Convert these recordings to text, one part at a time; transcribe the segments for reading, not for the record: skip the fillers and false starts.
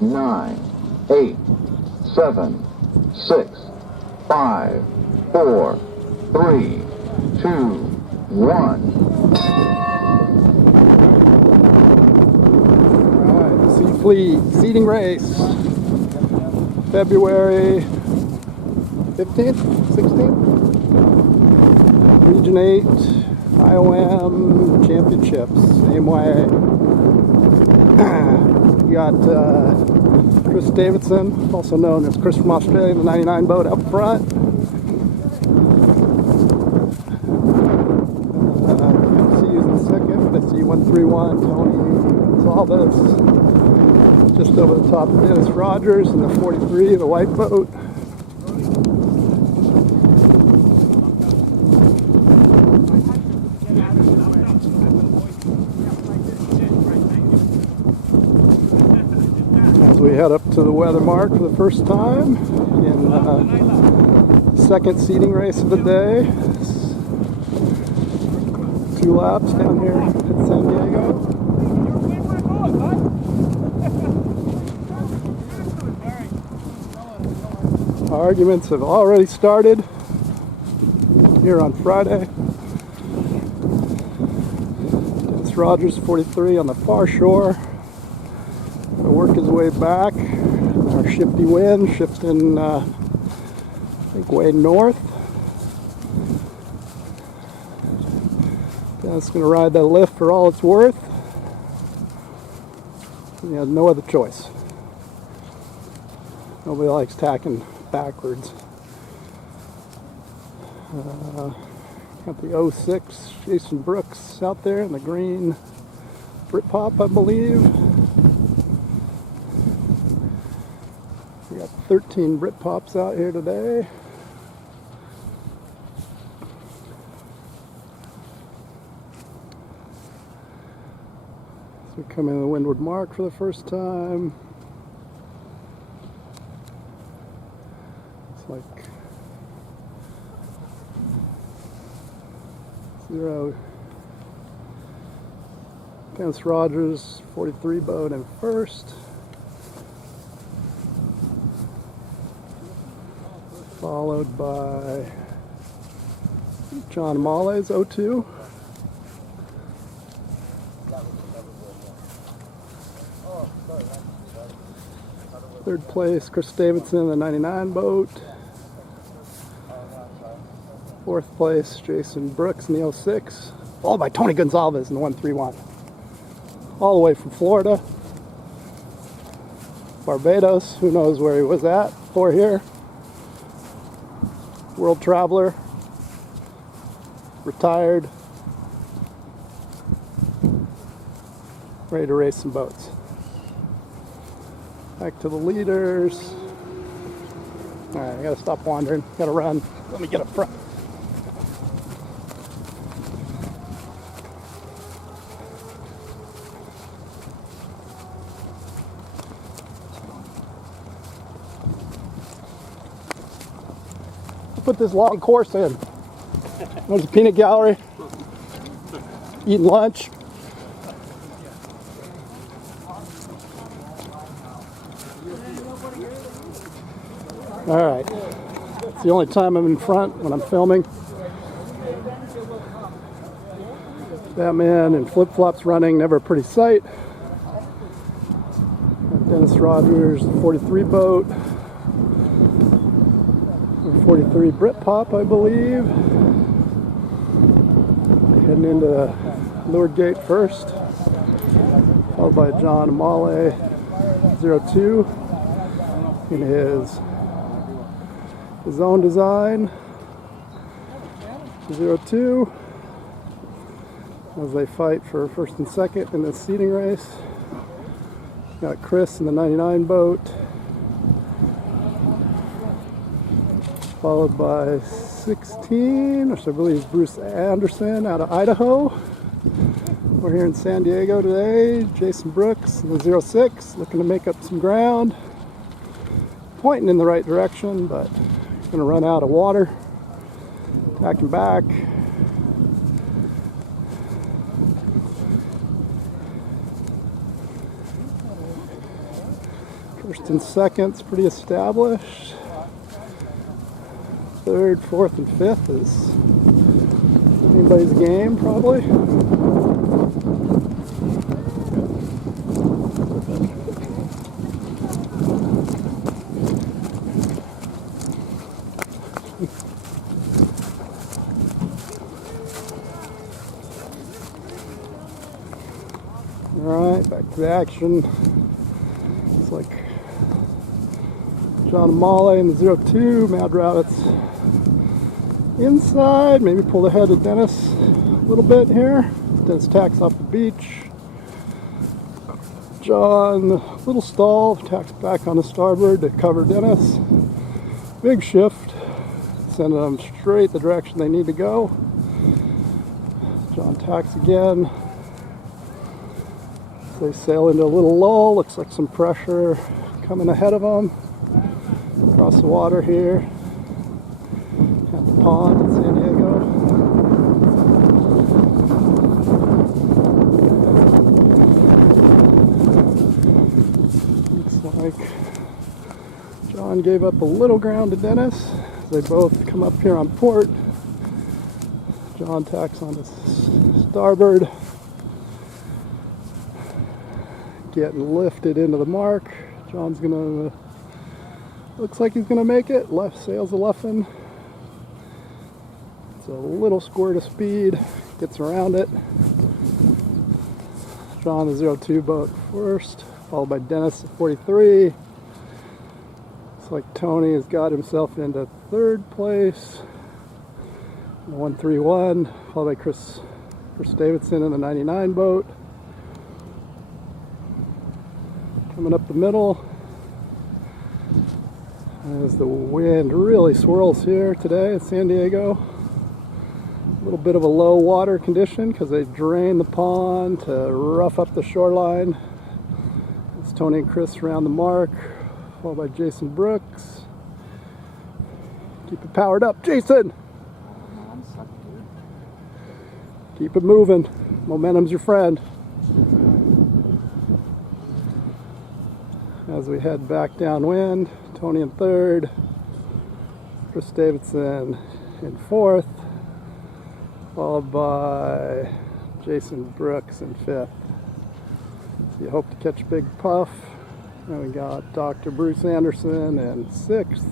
9, 8, 7, 6, 5, 4, 3, 2, 1. Alright, Sea Fleet seeding race. February 15th, 16th? Region 8 IOM Championships, same way. You got Chris Davidson, also known as Chris from Australia, the 99 boat up front. See you in a second. I see 131, Tony Gonzalez, just over the top of Dennis Rogers in the 43, the white boat. We head up to the weather mark for the first time in second seeding race of the day. 2 laps down here at San Diego. Arguments have already started here on Friday. Dennis Rogers, 43, on the far shore. Work his way back. Our shifty wind shifting, I think, way north. Dennis is going to ride that lift for all it's worth. He had no other choice. Nobody likes tacking backwards. Got the 06 Jason Brooks out there in the green Britpop, I believe. We got 13 Britpops out here today. So we come in the windward mark for the first time. It's like 0. Dennis Rogers, 43 boat in first. Followed by John Mollay's 02. Third place, Chris Davidson, the 99 boat. Fourth place, Jason Brooks in the 06. Followed by Tony Gonzalez in the 131. All the way from Florida. Barbados, who knows where he was at before here. World traveler, retired, ready to race some boats. Back to the leaders. All right, I gotta stop wandering, gotta run. Let me get up front. Put this long course in. There's a peanut gallery. Eating lunch. Alright. It's the only time I'm in front when I'm filming. That man in flip-flops running, never a pretty sight. Dennis Rogers, 43 boat. 43 Britpop, I believe. Heading into Lord Gate first, followed by John Mollay, 02, in his own design, 02, as they fight for first and second in this seeding race. Got Chris in the 99 boat, followed by 16, which I believe is Bruce Anderson out of Idaho. We're here in San Diego today. Jason Brooks in the 06, looking to make up some ground. Pointing in the right direction, but going to run out of water. Tacking back. First and second's pretty established. Third, fourth, and fifth is anybody's game, probably. Alright, back to the action. It's like John Amale in the 0-2, Mad Rabbits inside, maybe pull the head of Dennis a little bit here. Dennis tacks off the beach. John, little stall, tacks back on the starboard to cover Dennis. Big shift, sending them straight the direction they need to go. John tacks again. They sail into a little lull, looks like some pressure coming ahead of them. Across the water here at the pond in San Diego. Looks like John gave up a little ground to Dennis. They both come up here on port. John tacks on his starboard. Getting lifted into the mark. John's gonna, looks like he's gonna make it. Left sails a luffing. It's a little squirt of speed. Gets around it. John the 0-2 boat first, followed by Dennis at 43. Looks like Tony has got himself into third place. 131, followed by Chris Davidson in the 99 boat. Coming up the middle as the wind really swirls here today in San Diego. A little bit of a low water condition because they drain the pond to rough up the shoreline. It's Tony and Chris around the mark, followed by Jason Brooks. Keep it powered up, Jason! Keep it moving. Momentum's your friend. As we head back downwind, Tony in third, Chris Davidson in fourth, followed by Jason Brooks in fifth. So you hope to catch Big Puff. And we got Dr. Bruce Anderson in sixth,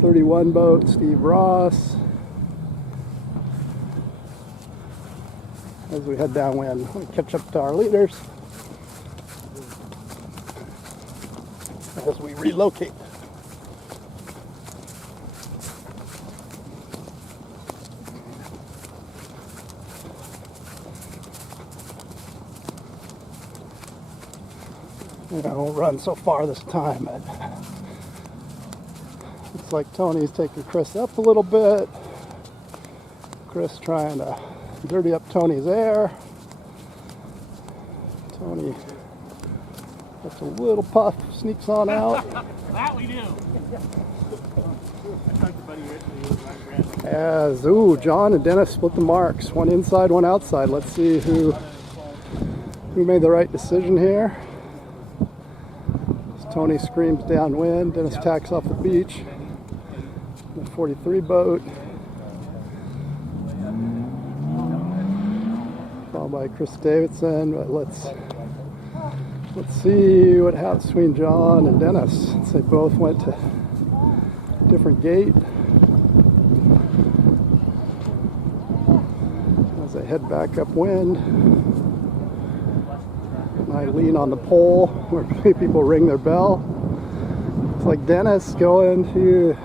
31 boat, Steve Ross. As we head downwind, we catch up to our leaders as we relocate. I won't run so far this time, but looks like Tony's taking Chris up a little bit. Chris trying to dirty up Tony's air. Tony gets a little puff, sneaks on out. That we do. As, ooh, John and Dennis split the marks. One inside, one outside. Let's see who made the right decision here. As Tony screams downwind, Dennis tacks off the beach. The 43 boat. Followed by Chris Davidson, but let's see what happens between John and Dennis. They both went to a different gate. As I head back upwind, and I lean on the pole where people ring their bell. It's like Dennis going to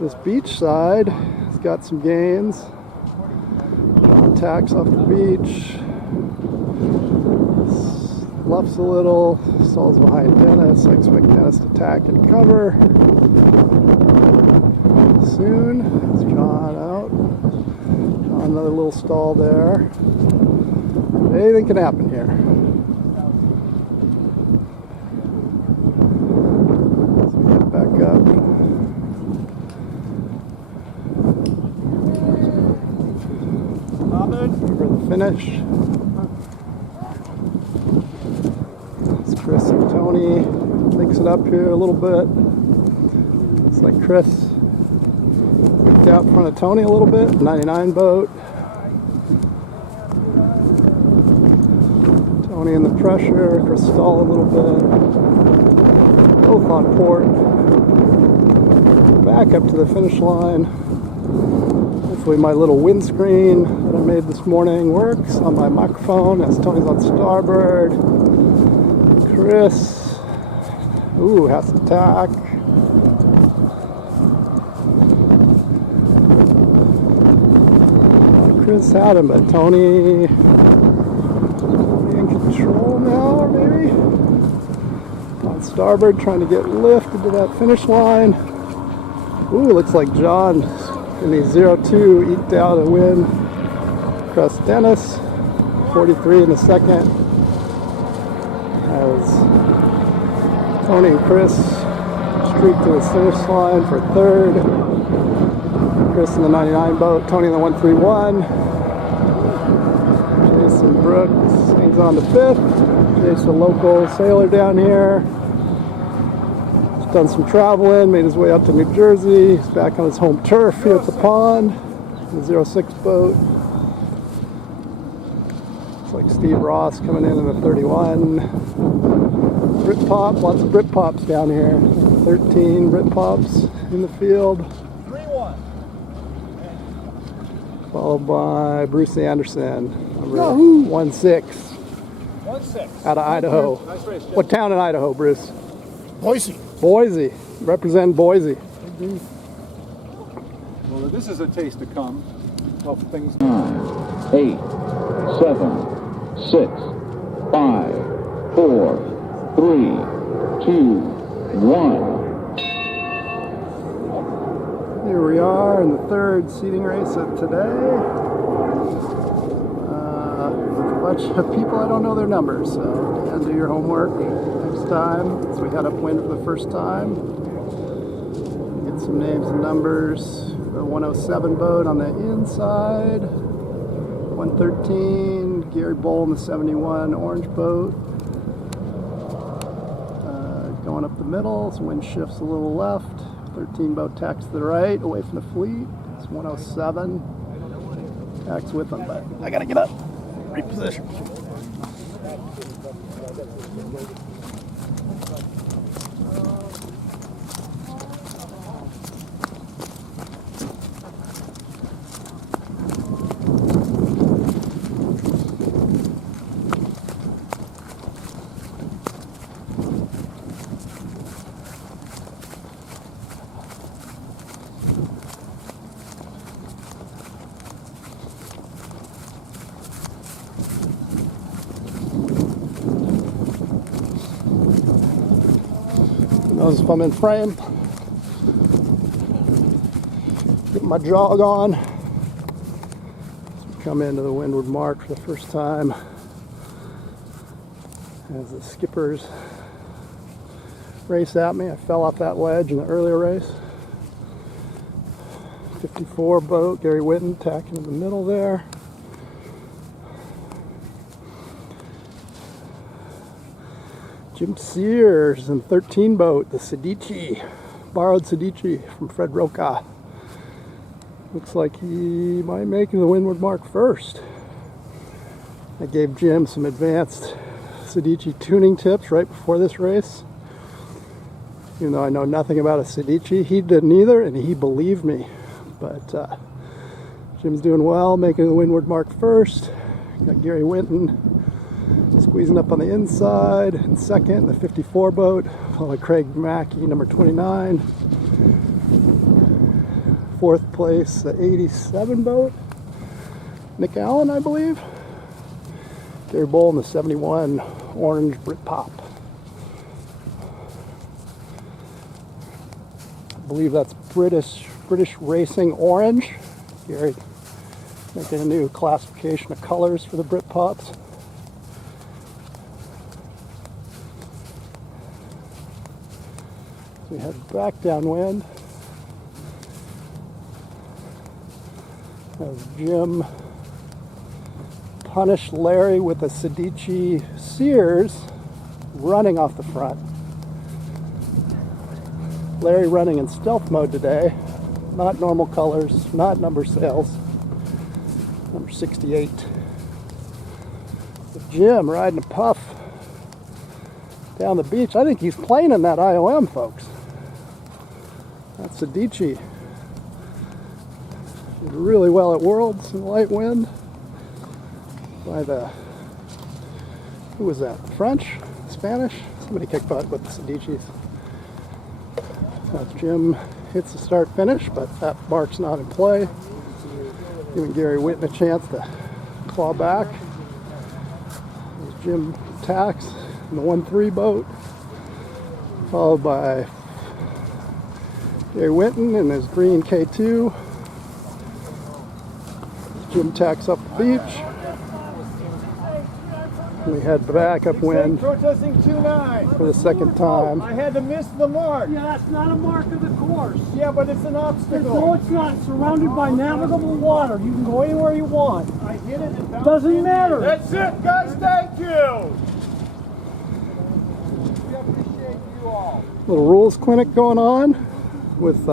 this beach side. He's got some gains. John tacks off the beach. Luffs a little, stalls behind Dennis. I expect Dennis to tack and cover soon. It's John out. John, another little stall there. Anything can happen here. As we get back up. For the finish. Chris and Tony mix it up here a little bit. Looks like Chris picked out in front of Tony a little bit. 99 boat. Tony in the pressure, Chris stall a little bit. Both on port. Back up to the finish line. Hopefully my little windscreen that I made this morning works on my microphone. As Tony's on starboard. Chris, ooh, has to tack. Chris had him, but Tony in control now, or maybe? On starboard, trying to get lift into that finish line. Ooh, looks like John in the 0-2 eked out a win across Dennis. 43 in the second. As Tony and Chris streak to the finish line for third. Chris in the 99 boat, Tony in the 131. Jason Brooks hangs on to fifth. Jason, local sailor down here. He's done some traveling, made his way up to New Jersey. He's back on his home turf here at the pond. The 06 boat. Looks like Steve Ross coming in the 31. Britpop, lots of Britpops down here. 13 Britpops in the field. 3-1. Followed by Bruce Anderson, number 1-6. 1-6. Out of Idaho. Nice race, Jeff. What town in Idaho, Bruce? Boise. Boise. Represent Boise. Well, this is a taste to come of things. 9, 8, 7, 6, 5, 4, 3, 2, 1. Here we are in the third seating race of today. With a bunch of people, I don't know their numbers, so Dan, do your homework next time as we head upwind for the first time. Get some names and numbers. The 107 boat on the inside. 113, Gary Bowl in the 71 orange boat. Going up the middle, so wind shifts a little left. 13 boat tacks to the right, away from the fleet. It's 107. Tacks with them, but I gotta get up. Reposition. Knows if I'm in frame. Get my jog on. Come into the windward mark for the first time. As the skippers race at me, I fell off that ledge in the earlier race. 54 boat, Gary Whitten tacking in the middle there. Jim Sears in 13 boat, the Sedici, borrowed Sedici from Fred Roca. Looks like he might make the windward mark first. I gave Jim some advanced Sedici tuning tips right before this race. Even though I know nothing about a Sedici, he didn't either, and he believed me. But Jim's doing well, making the windward mark first. Got Gary Winton squeezing up on the inside in second, the 54 boat, followed by Craig Mackey, number 29. Fourth place, the 87 boat, Nick Allen, I believe. Gary Bowl in the 71 orange Britpop. I believe that's British Racing Orange. Gary making a new classification of colors for the Britpops. We head back downwind. As Jim punished Larry with a Sedici Sears running off the front. Larry running in stealth mode today. Not normal colors, not number sales. Number 68. With Jim riding a puff down the beach. I think he's playing in that IOM, folks. That's Sadici. Did really well at Worlds in light wind. By the, who was that? French? Spanish? Somebody kicked butt with the Sadicis. That's Jim hits the start finish, but that mark's not in play. Giving Gary Whitten a chance to claw back. There's Jim Tax in the 1-3 boat, followed by Gary Whitten in his green K2. Jim Tax up the beach. We head back upwind Protesting 2-9. for the second time. I had to miss the mark. Yeah, that's not a mark of the course. Yeah, but it's an obstacle. No, it's not. It's surrounded by navigable water. You can go anywhere you want. I hit it and bounced Doesn't in. matter. That's it, guys. Thank you. We appreciate you all. Little rules clinic going on with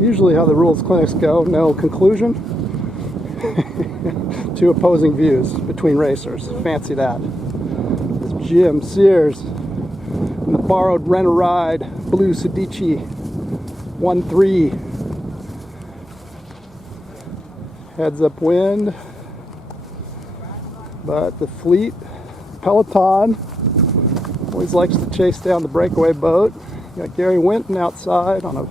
usually how the rules clinics go. No conclusion. Two opposing views between racers. Fancy that. It's Jim Sears in the borrowed Rent-A-Ride blue Sadici 1-3. Heads up wind, but the fleet peloton always likes to chase down the breakaway boat. You got Gary Whitten outside on a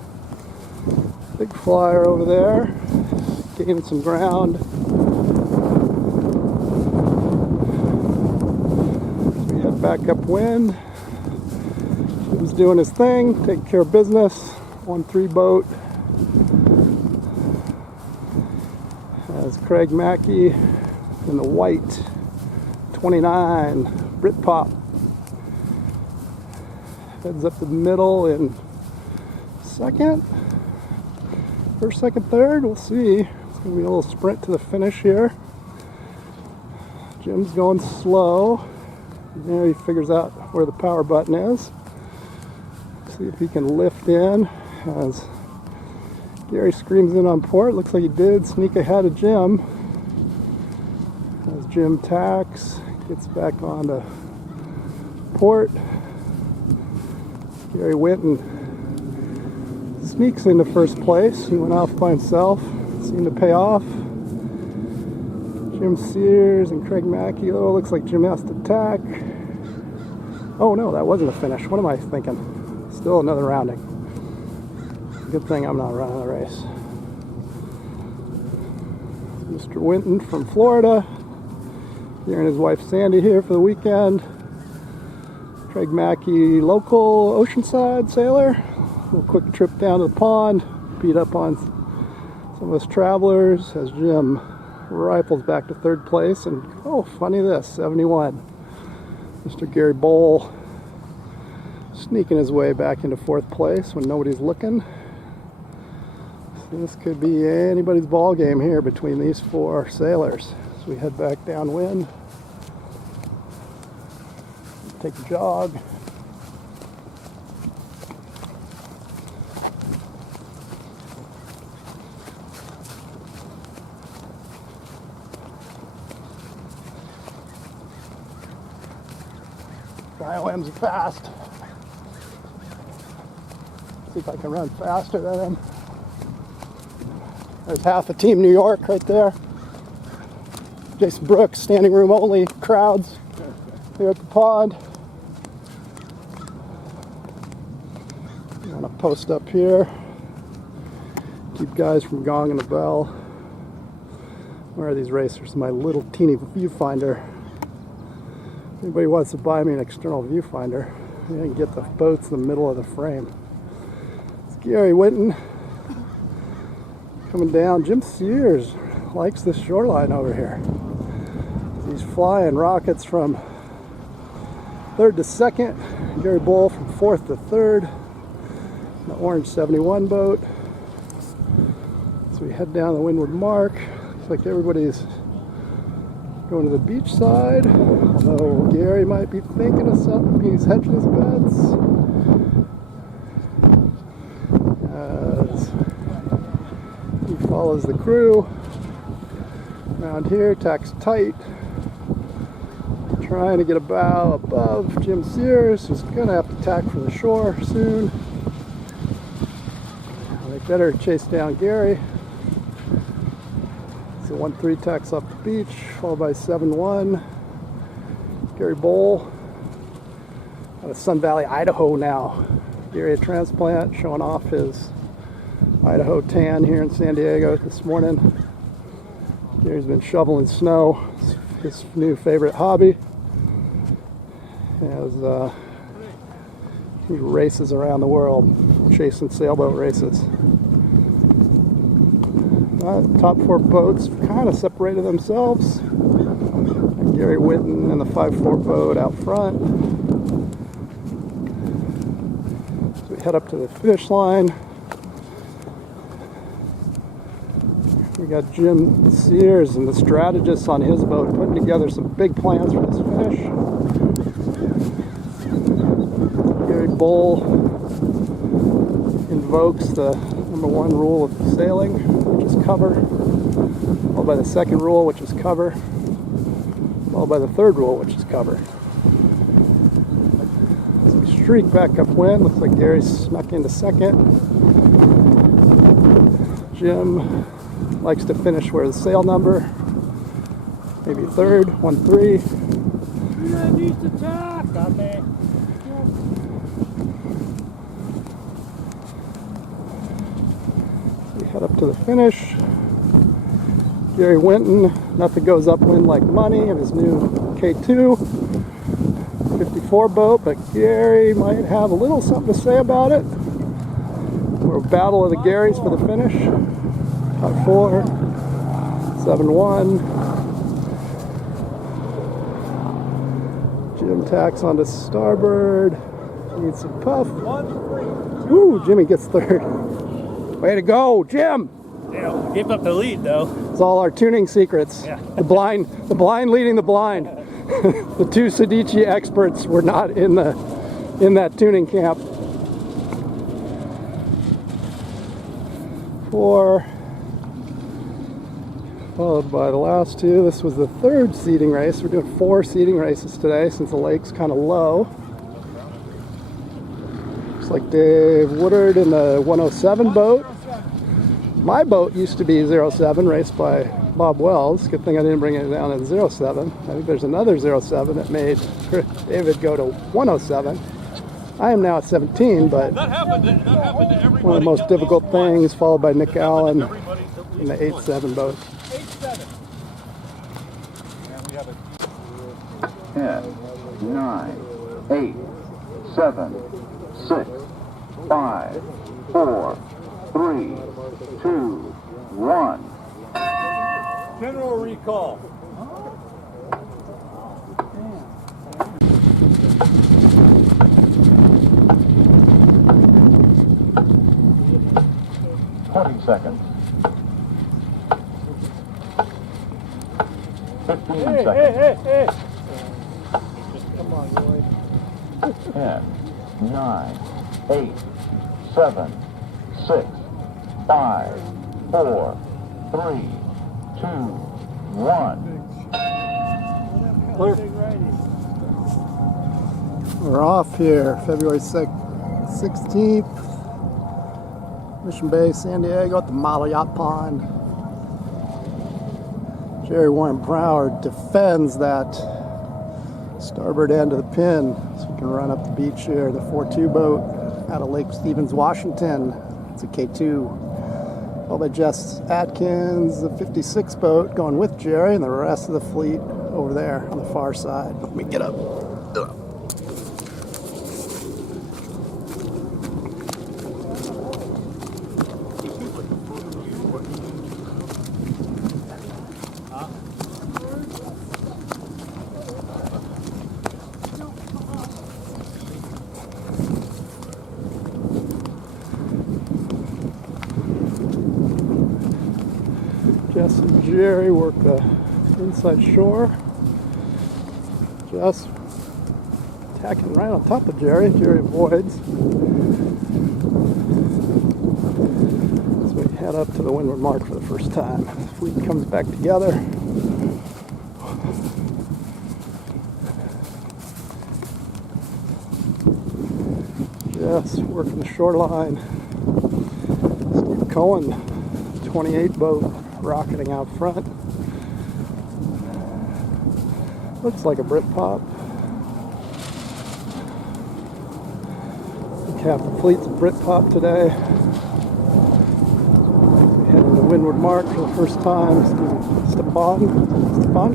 big flyer over there, gaining some ground. Back upwind. He was doing his thing, taking care of business. 1-3 boat. As Craig Mackey in the white 29 Britpop heads up the middle in second. First, second, third. We'll see. It's gonna be a little sprint to the finish here. Jim's going slow. There he figures out where the power button is. See if he can lift in as Gary screams in on port. Looks like he did sneak ahead of Jim. As Jim tacks, gets back onto port. Gary Whitten sneaks into first place. He went off by himself. Seemed to pay off. Jim Sears and Craig Mackey. Oh, looks like Jim has to tack. Oh no, that wasn't a finish. What am I thinking? Still another rounding. Good thing I'm not running the race. Mr. Whitten from Florida. Here and his wife Sandy here for the weekend. Craig Mackey, local Oceanside sailor. A little quick trip down to the pond. Beat up on some of us travelers as Jim rifles back to third place. And oh, funny this, 71. Mr. Gary Bowl sneaking his way back into fourth place when nobody's looking. So this could be anybody's ball game here between these four sailors. So we head back downwind, take a jog. IOM's fast. See if I can run faster than him. There's half of Team New York right there. Jason Brooks, standing room only crowds here at the pond. I'm gonna post up here. Keep guys from gonging the bell. Where are these racers? My little teeny viewfinder. Anybody wants to buy me an external viewfinder, you can get the boats in the middle of the frame. It's Gary Whitten coming down. Jim Sears likes this shoreline over here. He's flying rockets from third to second. Gary Bull from fourth to third. The orange 71 boat. So we head down the windward mark. Looks like everybody's Going to the beach side, although Gary might be thinking of something. He's hedging his bets. As he follows the crew around here, tacks tight, trying to get a bow above Jim Sears, who's gonna have to tack from the shore soon. They better chase down Gary. So 1-3 tacks off the beach, followed by 7-1. Gary Bowl out of Sun Valley, Idaho now. Gary, a transplant, showing off his Idaho tan here in San Diego this morning. Gary's been shoveling snow, his new favorite hobby, as he races around the world, chasing sailboat races. Top 4 boats kind of separated themselves. Gary Whitten and the 5-4 boat out front. So we head up to the finish line. We got Jim Sears and the strategists on his boat putting together some big plans for this finish. Gary Bowl invokes the #1 rule of sailing, which is cover, followed by the second rule, which is cover, followed by the third rule, which is cover. So we streak back upwind. Looks like Gary snuck into second. Jim likes to finish where the sail number, maybe third, 1-3. You man needs to tack, I mean. Head up to the finish. Gary Winton, nothing goes upwind like money in his new K2 54 boat, but Gary might have a little something to say about it. We're a battle of the Garys for the finish. Top 4, 7-1. Jim tacks onto starboard. Needs some puff. Ooh, Jimmy gets third. Way to go, Jim! Yeah, gave up the lead though. It's all our tuning secrets. Yeah. The blind leading the blind. The 2 Sedici experts were not in that tuning camp. 4, followed by the last 2. This was the 3rd seeding race. We're doing 4 seeding races today since the lake's kind of low. Like Dave Woodard in the 107 boat. My boat used to be 07, raced by Bob Wells. Good thing I didn't bring it down in 07. I think there's another 07 that made David go to 107. I am now at 17, but one of the most difficult things, followed by Nick Allen in the 8-7 boat. 10, 9, 8, 7, 6, 5, 4, 3, 2, 1. General recall. 20 seconds. 15 seconds. Hey. Come on, Roy. 10, 9, 8, 7, 6, 5, 4, 3, 2, 1. We're off here, February 16th. Mission Bay, San Diego at the Model Yacht Pond. Jerry Warren Broward defends that starboard end of the pin so we can run up the beach here. The 4-2 boat out of Lake Stevens, Washington. It's a K2. Followed by Jess Atkins, the 56 boat going with Jerry, and the rest of the fleet over there on the far side. Let me get up. Jess and Jerry work the inside shore. Just tacking right on top of Jerry. Jerry avoids. So we head up to the windward mark for the first time. The fleet comes back together. Just working the shoreline. Steve Cohen, 28 boat, rocketing out front. Looks like a Britpop. I think half the fleet's a Britpop today. We head to the windward mark for the first time. Stefan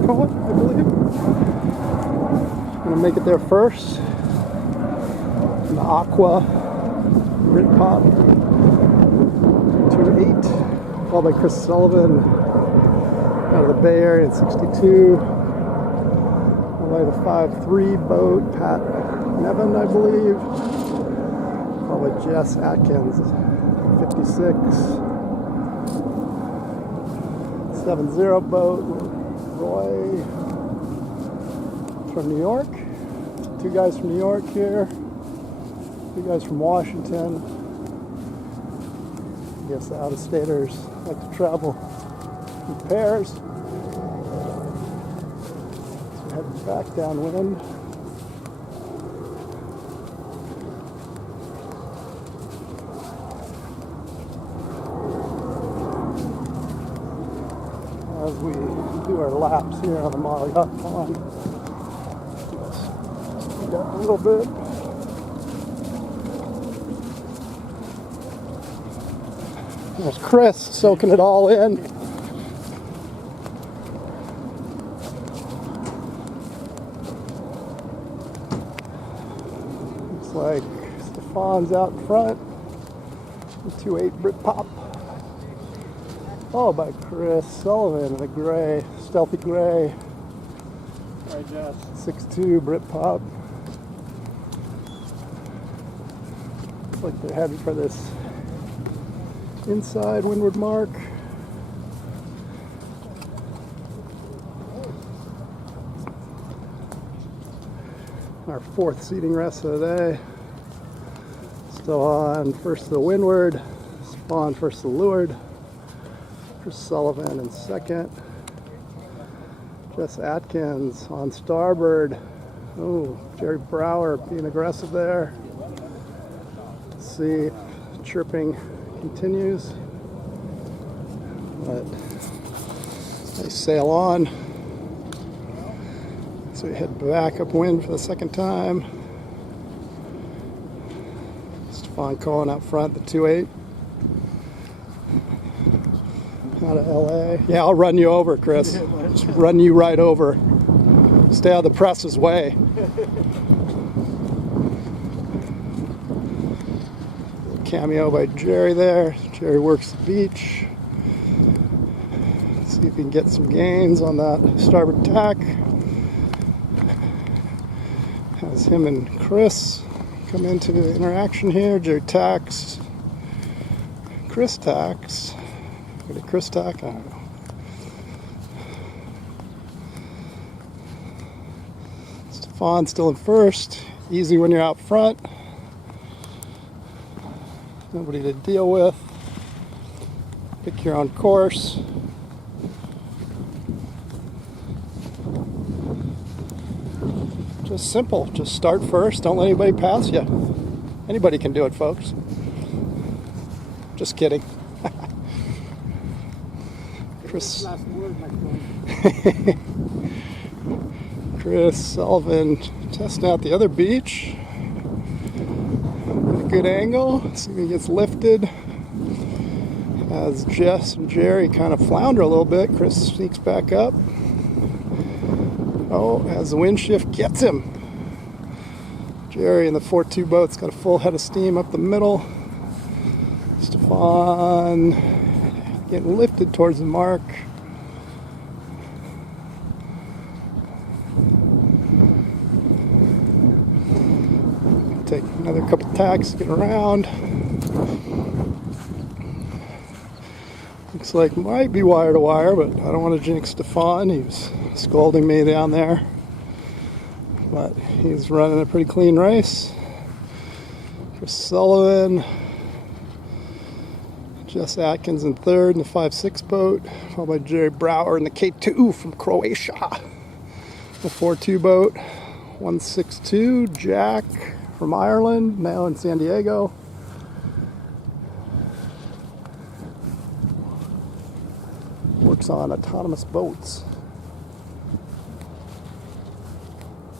Cohen, I believe. Gonna make it there first. The Aqua Britpop 2.8, followed by Chris Sullivan out of the Bay Area in 62. Followed by the 5.3 boat, Pat Nevin, I believe. Followed by Jess Atkins, 56. 7.0 boat, Roy from New York. Two guys from New York here. You guys from Washington. I guess the out-of-staters like to travel in pairs. So we're heading back downwind. As we do our laps here on the Molly Hut Pond. Speed up a little bit. There's Chris soaking it all in. Looks like Stefan's out in front. The 2.8 Britpop. Followed by Chris Sullivan in a gray, stealthy gray. Right, Jess. 6.2 Britpop. Looks like they're heading for this inside windward mark. Our fourth seating rest of the day. Still on first to the windward, Spawn first to the leeward, Chris Sullivan in second, Jess Atkins on starboard. Oh, Jerry Brower being aggressive there. Let's see, chirping continues, but they sail on. So we head back upwind for the second time. Stefan Cohen out front, the 2.8. Out of LA. Yeah, I'll run you over, Chris. Just run you right over. Stay out of the press's way. Cameo by Jerry there. Jerry works the beach. See if we can get some gains on that starboard tack. Has him and Chris come into the interaction here. Jerry tacks. Chris tacks. Did Chris tack? I don't know. Stefan still in first. Easy when you're out front. Nobody to deal with. Pick your own course. Just simple. Just start first. Don't let anybody pass you. Anybody can do it, folks. Just kidding. Chris. Chris Sullivan testing out the other beach. At a good angle. See if he gets lifted. As Jess and Jerry kind of flounder a little bit, Chris sneaks back up. Oh, as the wind shift gets him. Jerry in the 4.2 boat's got a full head of steam up the middle. Stefan getting lifted towards the mark. Take another couple tacks, get around. Looks like might be wire to wire, but I don't want to jinx Stefan. He was scolding me down there. But he's running a pretty clean race. Chris Sullivan, Jess Atkins in third in the 5-6 boat, followed by Jerry Brower in the K2 from Croatia. The 4-2 boat, 162, Jack from Ireland, now in San Diego. Works on autonomous boats.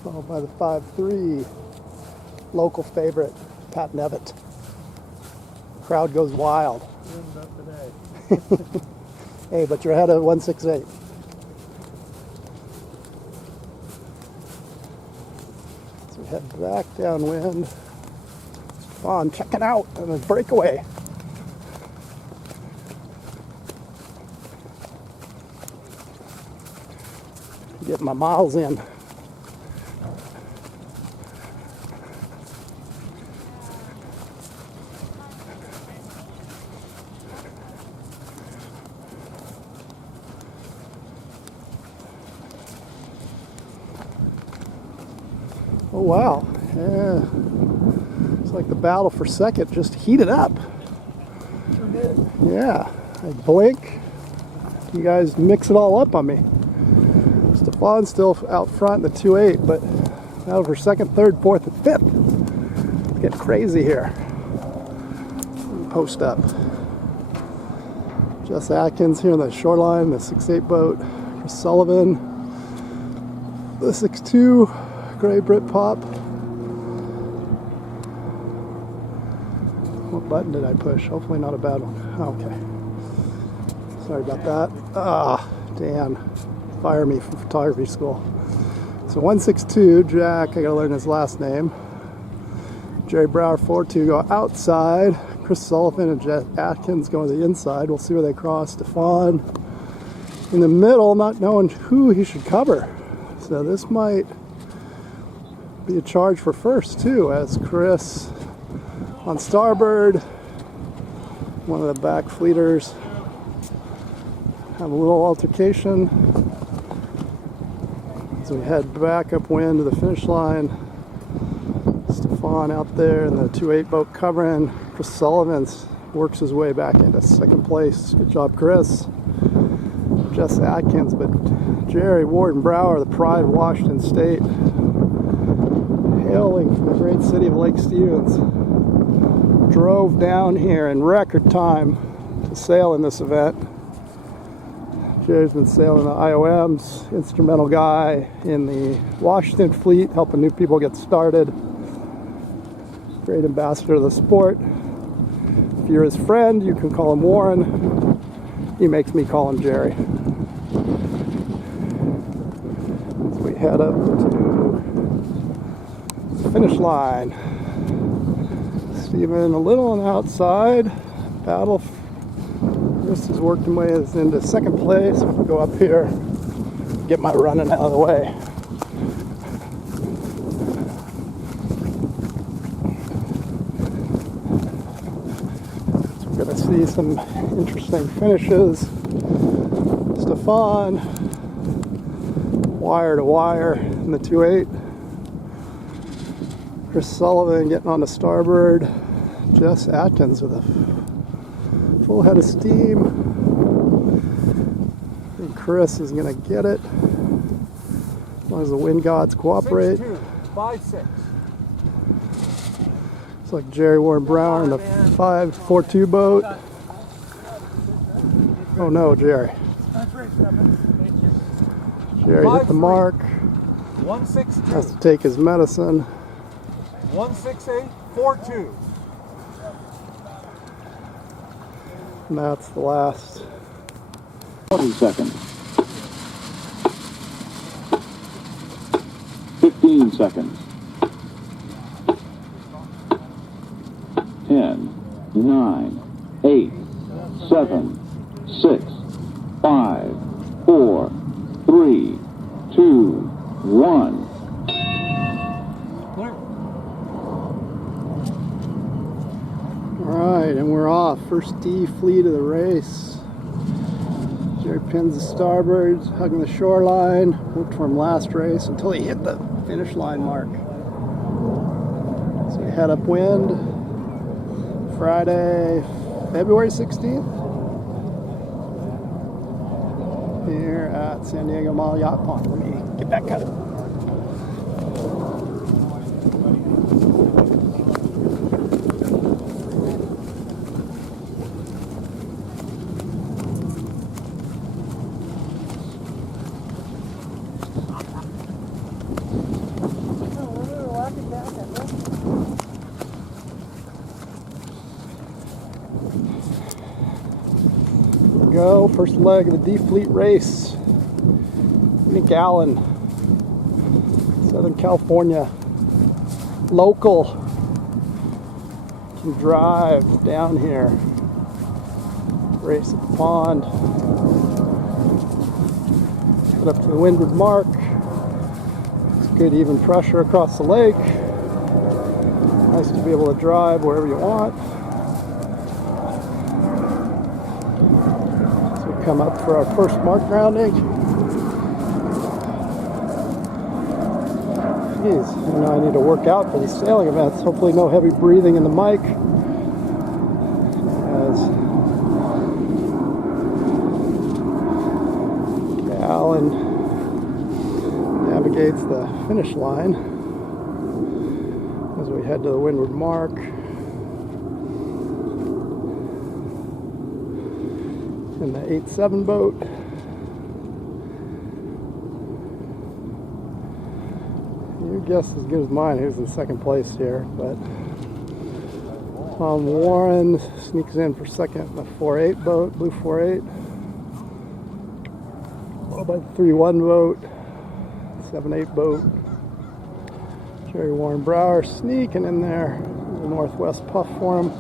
Followed by the 5-3, local favorite, Pat Nevitt. Crowd goes wild. Hey, but you're ahead of 168. So we head back downwind. Stefan checking out on his breakaway. Get my miles in. Oh wow, yeah. It's like the battle for second just heated up. Yeah, I blink. You guys mix it all up on me. Stefan's still out front in the 2-8, but now for second, third, fourth, and fifth. It's getting crazy here. Post up. Jess Atkins here on the shoreline, the 6-8 boat. Chris Sullivan, the 6-2, Gray Britpop. What button did I push? Hopefully not a bad one. Okay. Sorry about that. Ah, damn. Fire me from photography school. So 162, Jack, I gotta learn his last name. Jerry Brower 4-2 go outside. Chris Sullivan and Jet Atkins go on the inside. We'll see where they cross. Stefan in the middle, not knowing who he should cover. So this might be a charge for first too, as Chris on starboard, one of the back fleeters, have a little altercation. So we head back upwind to the finish line. Stefan out there in the 2-8 boat covering. Chris Sullivan works his way back into second place. Good job, Chris. Jess Atkins, but Jerry Warden Brower, the pride of Washington State, hailing from the great city of Lake Stevens, drove down here in record time to sail in this event. Jerry's been sailing the IOMs, instrumental guy in the Washington fleet, helping new people get started. Great ambassador of the sport. If you're his friend, you can call him Warren. He makes me call him Jerry. As we head up to the finish line. Steven a little on the outside. Battle. Chris is working way into second place. We'll go up here, get my running out of the way. So we're going to see some interesting finishes. Stefan, wire to wire in the 2-8. Chris Sullivan getting on the starboard. Jess Atkins with a full head of steam. I think Chris is going to get it as long as the wind gods cooperate. 6-2, 5-6. Looks like Jerry Warren Brower in the 5-4-2 boat. Oh no, Jerry. Jerry hit the mark. 1-6-2. Has to take his medicine. 1-6-8, 4-2. And that's the last. 20 seconds. 15 seconds. 10, 9, 8, 7, 6, 5, 4, 3, 2, 1. All right, and we're off. First D fleet of the race. Jerry pins the starboards, hugging the shoreline. Worked for him last race until he hit the finish line mark. So we head upwind Friday, February 16th here at San Diego Mall Yacht Pond. Let me get back cut. Go, first leg of the D Fleet race. Nick Allen, Southern California, local, can drive down here, race at the pond, head up to the windward mark. It's good even pressure across the lake. Nice to be able to drive wherever you want. Come up for our first mark grounding. Jeez, I know I need to work out for these sailing events. Hopefully no heavy breathing in the mic as Alan navigates the finish line as we head to the windward mark. In the 8-7 boat. Your guess is as good as mine who's in second place here, but Tom Warren sneaks in for second in the 4-8 boat, blue 4-8. Followed by the 3-1 boat, 7-8 boat. Jerry Warren Brower sneaking in there. The Northwest puff for him.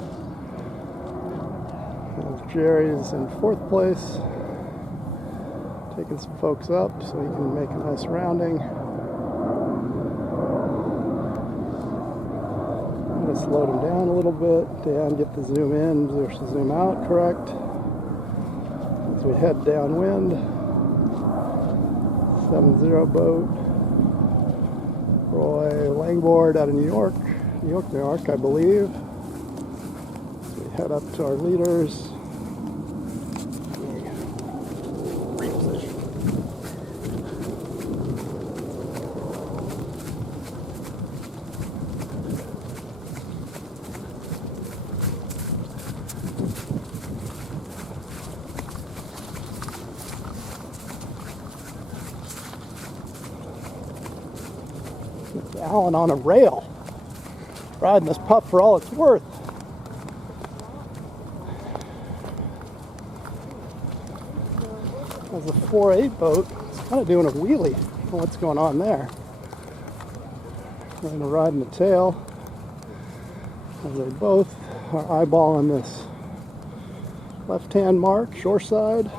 Jerry's in fourth place, taking some folks up so he can make a nice rounding. I'm going to slow him down a little bit, Dan, get the zoom in versus zoom out correct. As we head downwind, 7-0 boat. Roy Langboard out of New York, I believe. As we head up to our leaders. Allen on a rail, riding this puff for all it's worth. As a 4-8 boat, it's kind of doing a wheelie. I don't know what's going on there. We're going to ride in the tail. As they both are eyeballing this left-hand mark, shore side.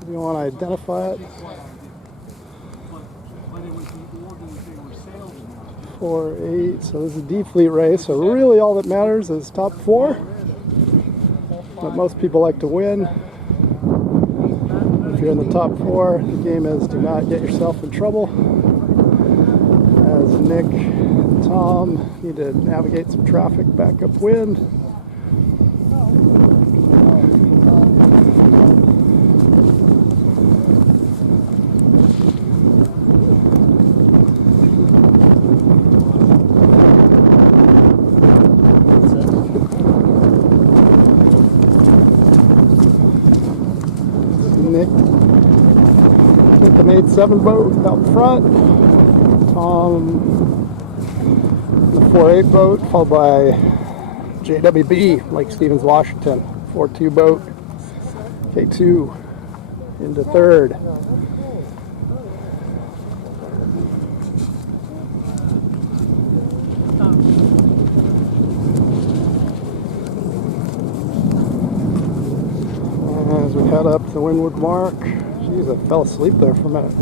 If you want to identify it. 4-8, so this is a D Fleet race, so really all that matters is top four. But most people like to win. If you're in the top four, the game is do not get yourself in trouble. As Nick and Tom need to navigate some traffic back upwind. Nick with an 8-7 boat out front. Tom the 4-8 boat, followed by JWB, Lake Stevens, Washington. 4-2 boat. K2 into third. As we head up the windward mark. Jeez, I fell asleep there for a minute.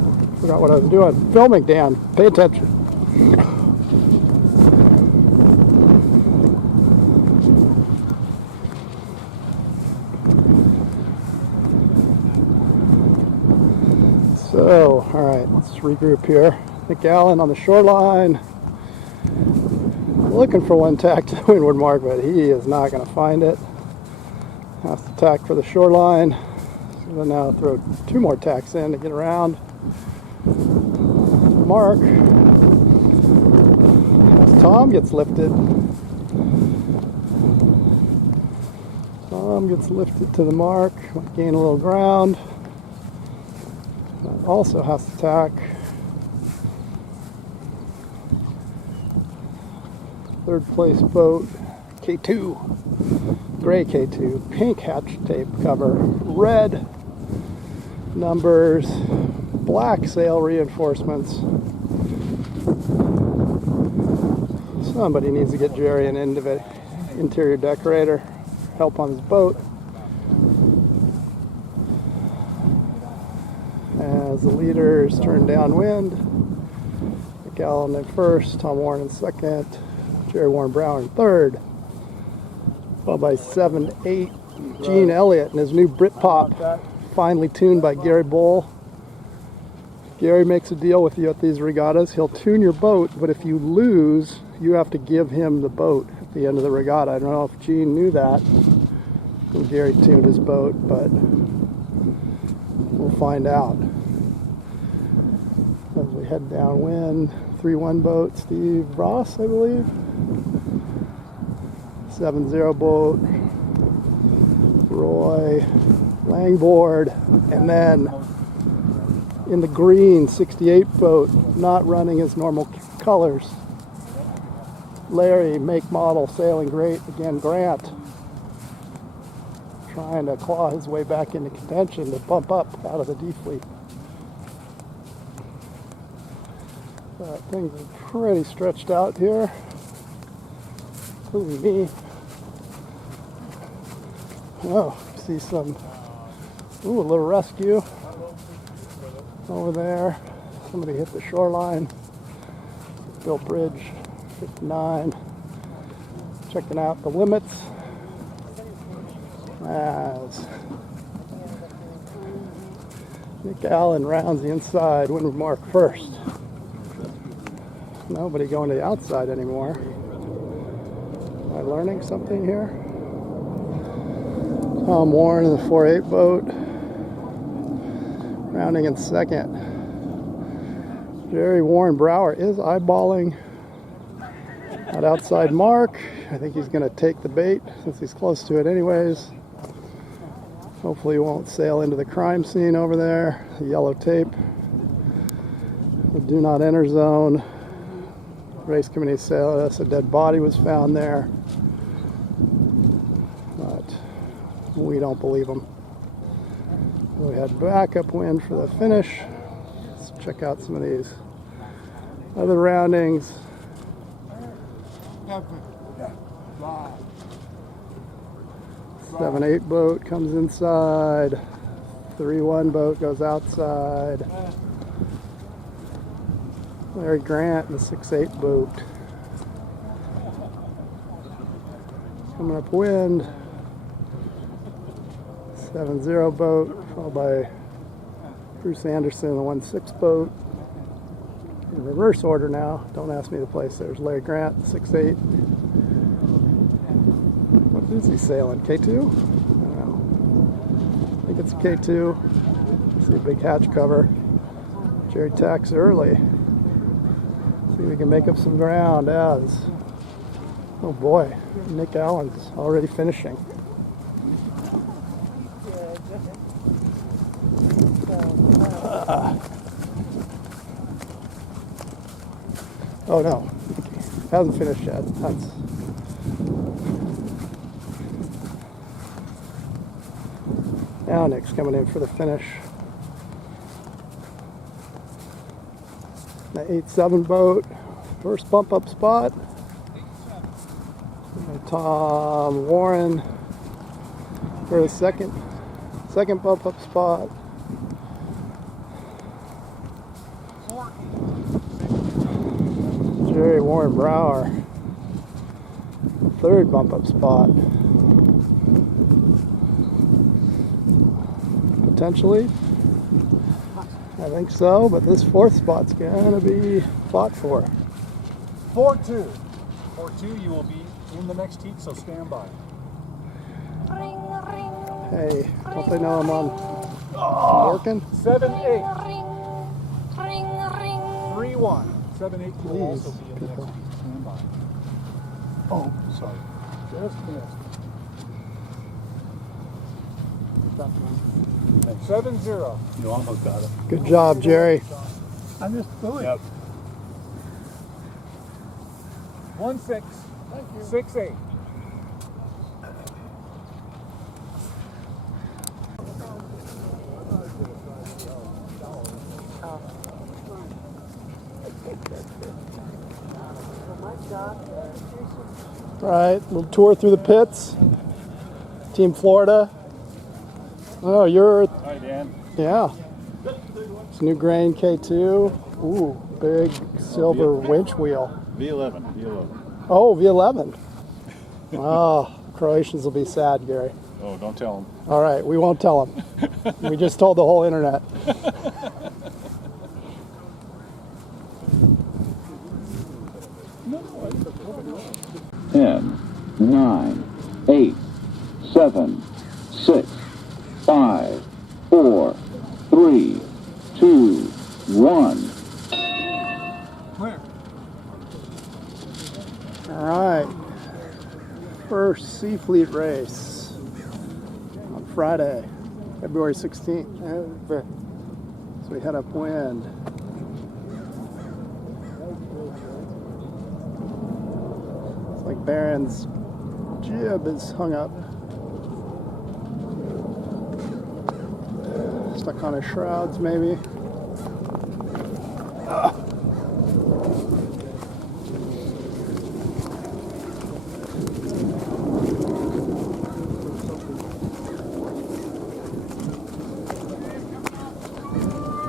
Forgot what I was doing. Filming, Dan. Pay attention. Let's regroup here. Nick Allen on the shoreline. Looking for one tack to the windward mark, but he is not going to find it. Has to tack for the shoreline. So then now throw 2 more tacks in to get around. Mark. As Tom gets lifted. Tom gets lifted to the mark. Might gain a little ground. Also has to tack. Third place boat, K2, gray K2, pink hatch tape cover, red numbers, black sail reinforcements. Somebody needs to get Jerry an interior decorator, help on his boat. As the leaders turn downwind, Nick Allen in first, Tom Warren in second, Jerry Warren Brown in third, followed by 7-8 Gene Elliott and his new Britpop, finely tuned by Gary Bull. Gary makes a deal with you at these regattas. He'll tune your boat, but if you lose, you have to give him the boat at the end of the regatta. I don't know if Gene knew that when Gary tuned his boat, but we'll find out. As we head downwind, 3-1 boat, Steve Ross, I believe. 7-0 boat, Roy Langboard, and then in the green 68 boat, not running his normal colors, Larry, make, model, sailing great, again Grant, trying to claw his way back into contention to bump up out of the D fleet. But things are pretty stretched out here, including me. Oh, see some, a little rescue over there. Somebody hit the shoreline. Bill Bridge, 59. Checking out the limits. As Nick Allen rounds the inside, windward mark first. Nobody going to the outside anymore. Am I learning something here? Tom Warren in the 4-8 boat, rounding in second. Jerry Warren Brower is eyeballing that outside mark. I think he's going to take the bait since he's close to it anyways. Hopefully he won't sail into the crime scene over there. The yellow tape. The do not enter zone. Race committee said a dead body was found there. But we don't believe them. We had backup wind for the finish. Let's check out some of these other roundings. 7-8 boat comes inside. 3-1 boat goes outside. Larry Grant in the 6-8 boat. Coming up wind. 7-0 boat, followed by Bruce Anderson in the 1-6 boat. In reverse order now. Don't ask me the place. There's Larry Grant, 6-8. What is he sailing? K2? I don't know. I think it's K2. See a big hatch cover. Jerry tacks early. See if we can make up some ground as, oh boy, Nick Allen's already finishing. Oh no, hasn't finished yet. That's now Nick's coming in for the finish. The 8-7 boat, first bump up spot. And Tom Warren for the second bump up spot. Jerry Warren Brower, third bump up spot. Potentially. I think so, but this fourth spot's gonna be fought for. 4-2. 4-2, you will be in the next heat, so stand by. Hey, don't they know I'm on working? 7-8. 3-1. 7-8, you will also be in the next heat. Stand by. Oh, sorry. Just missed. 7-0. You almost got it. Good job, Jerry. I missed the buoy. Yep. 1-6. 6-8. All right, little tour through the pits. Team Florida. Oh, you're, Hi, Dan. yeah. It's new grain K2. Ooh, big silver winch wheel. V11. V11. Oh, V11. Oh, Croatians will be sad, Gary. Oh, don't tell him. All right, we won't tell them. We just told the whole internet. Ten, 9, 8, 7, 6, 5, 4, 3, 2, 1. Clear. All right, first Sea Fleet race on Friday, February 16th. So we head upwind. It's like Barron's jib is hung up, stuck on his shrouds maybe.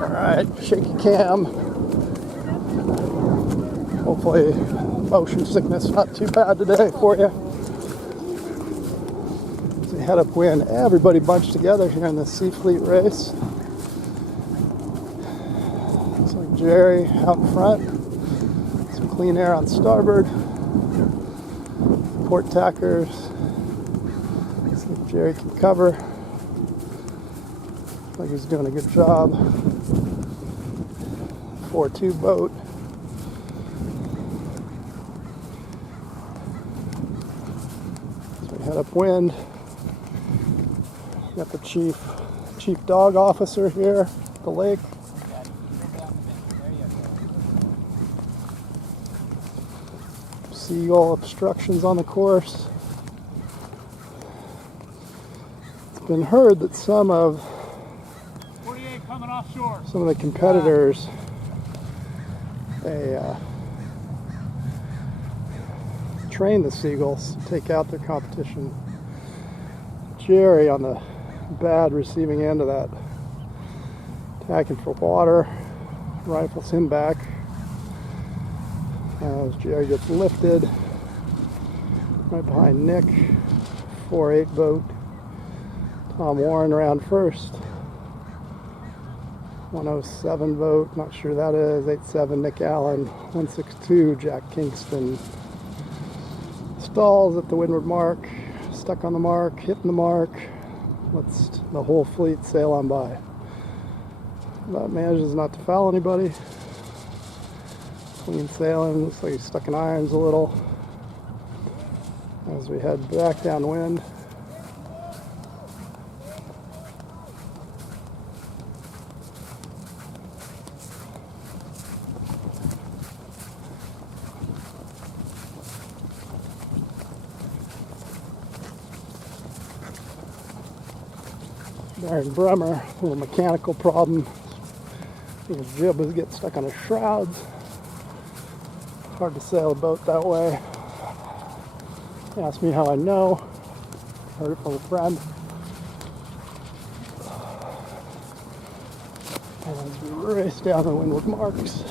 Alright, shaky cam. Hopefully motion sickness not too bad today for you. As we head upwind, everybody bunched together here in the Sea Fleet race. Looks like Jerry out in front. Some clean air on starboard. Port tackers. See if Jerry can cover. Looks like he's doing a good job. 4-2 boat. So we head upwind. Got the chief dog officer here at the lake. Seagull obstructions on the course. It's been heard that some of 48 coming offshore. the competitors, they train the seagulls to take out their competition. Jerry on the bad receiving end of that, attacking for water, rifles him back. As Jerry gets lifted, right behind Nick, 4-8 boat. Tom Warren around first. 107 boat, not sure that is. 87 Nick Allen. 162 Jack Kingston. Stalls at the windward mark, stuck on the mark, hitting the mark. Lets the whole fleet sail on by. That manages not to foul anybody. Clean sailing, looks like he's stuck in irons a little. As we head back downwind. Baron Bremer, a little mechanical problem. I think his jib was getting stuck on his shrouds. Hard to sail a boat that way. He asked me how I know. Heard it from a friend. And as we race down the windward marks.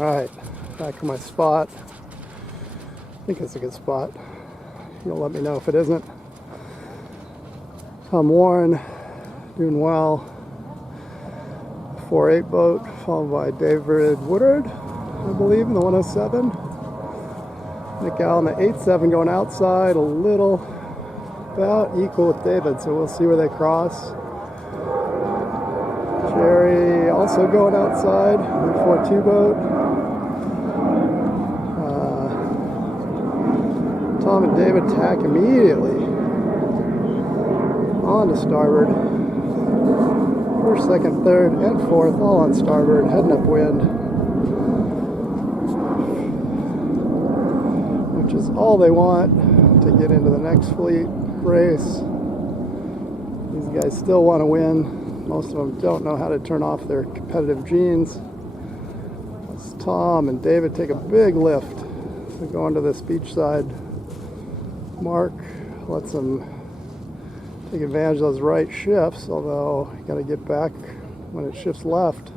Alright, back to my spot. I think it's a good spot. You'll let me know if it isn't. Tom Warren, doing well. 4-8 boat, followed by David Woodard, I believe, in the 107. Nick Allen, the 8-7, going outside a little, about equal with David, so we'll see where they cross. Jerry also going outside, the 4-2 boat. Tom and David tack immediately on to starboard. First, second, third, and fourth, all on starboard, heading upwind. Which is all they want to get into the next fleet race. These guys still want to win. Most of them don't know how to turn off their competitive genes. As Tom and David take a big lift to go into this beachside. Mark lets them take advantage of those right shifts, although you got to get back when it shifts left.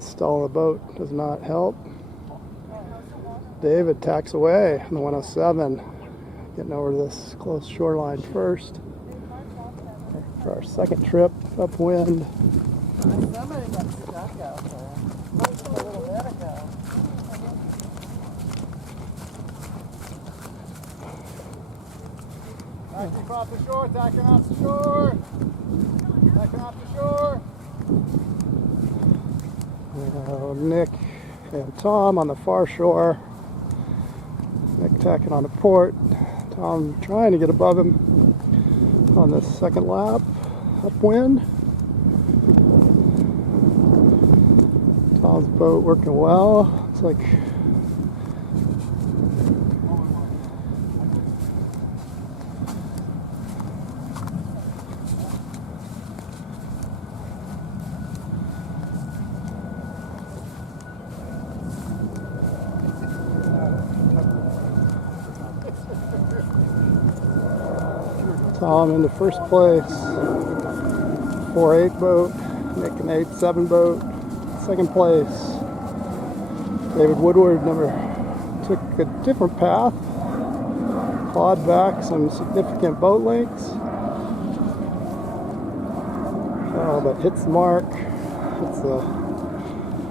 Stalling the boat does not help. David tacks away on the 107, getting over to this close shoreline first. For our second trip upwind. Somebody got stuck out there. Just a little bit ago. Tacking off the shore, tacking off the shore. Tacking off the shore. Nick and Tom on the far shore. Nick tacking on the port. Tom trying to get above him on this second lap upwind. Tom's boat working well. It's like Tom into first place. 4-8 boat. Nick an 8-7 boat. Second place. David Woodward took a different path. Clawed back some significant boat lengths. But hits the mark. It's the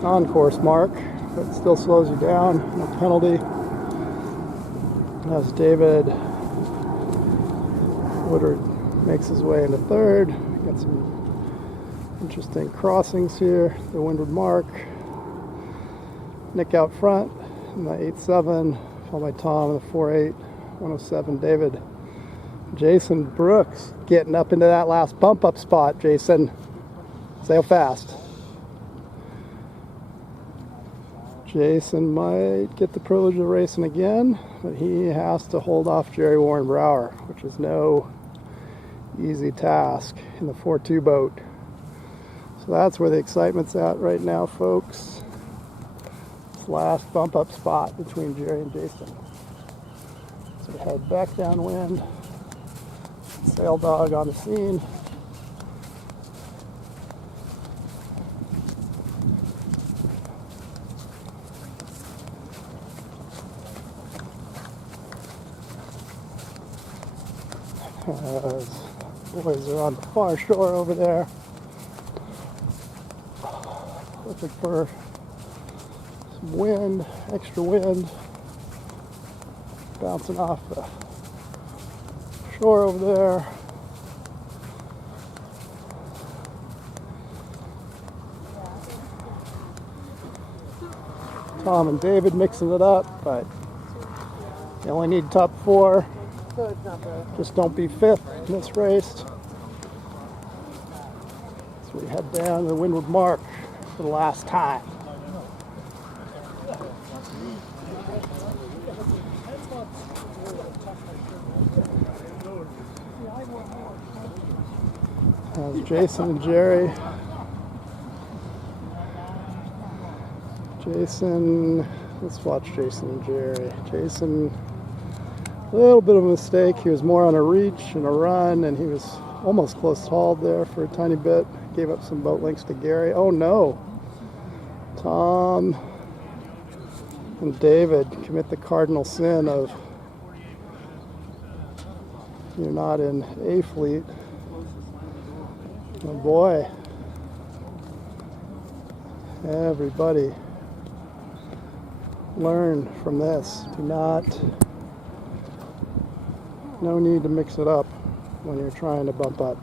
on-course mark, but still slows you down. No penalty. As David Woodward makes his way into third. Got some interesting crossings here. The windward mark. Nick out front in the 8-7, followed by Tom in the 4-8, 107. David. Jason Brooks getting up into that last bump up spot. Jason, sail fast. Jason might get the privilege of racing again, but he has to hold off Jerry Warren Brower, which is no easy task in the 4-2 boat. So that's where the excitement's at right now, folks. This last bump up spot between Jerry and Jason. So we head back downwind. Sail dog on the scene. Boys are on the far shore over there, looking for some wind, extra wind, bouncing off the shore over there. Tom and David mixing it up, but you only need top 4. So it's not bad. Just don't be 5th in this race. So we head down to the windward mark for the last time. There's Jason and Jerry. Jason, let's watch Jason and Jerry. Jason, a little bit of a mistake. He was more on a reach and a run, and he was almost close hauled there for a tiny bit. Gave up some boat lengths to Gary. Oh no! Tom and David commit the cardinal sin of you're not in A fleet. Oh boy. Everybody learn from this. No need to mix it up when you're trying to bump up.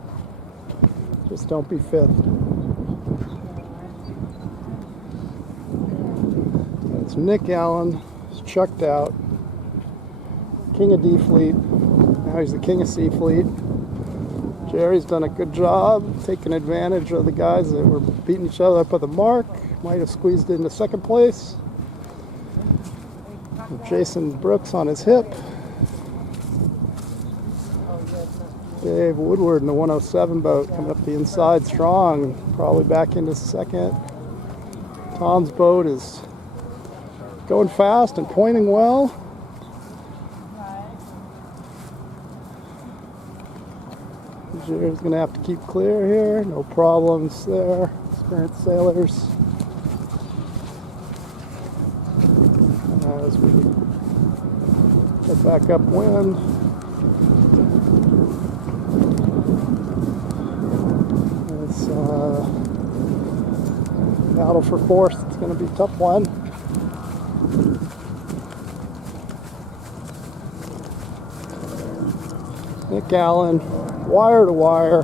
Just don't be fifth. It's Nick Allen. He's chucked out. King of D fleet. Now he's the king of C fleet. Jerry's done a good job taking advantage of the guys that were beating each other up at the mark. Might have squeezed into second place. Jason Brooks on his hip. Dave Woodward in the 107 boat coming up the inside strong. Probably back into second. Tom's boat is going fast and pointing well. Jerry's going to have to keep clear here. No problems there. Experienced sailors. As we get back upwind. It's battle for fourth. It's going to be a tough one. Nick Allen, wire to wire.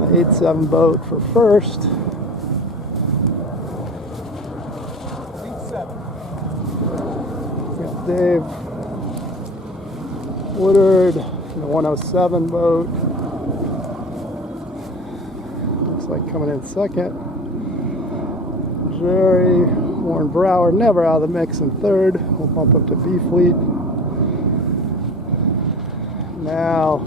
The 8-7 boat for first. 8-7. Got Dave Woodard in the 107 boat. Looks like coming in second. Jerry, Warren Brower, never out of the mix in third. We'll bump up to B fleet. Now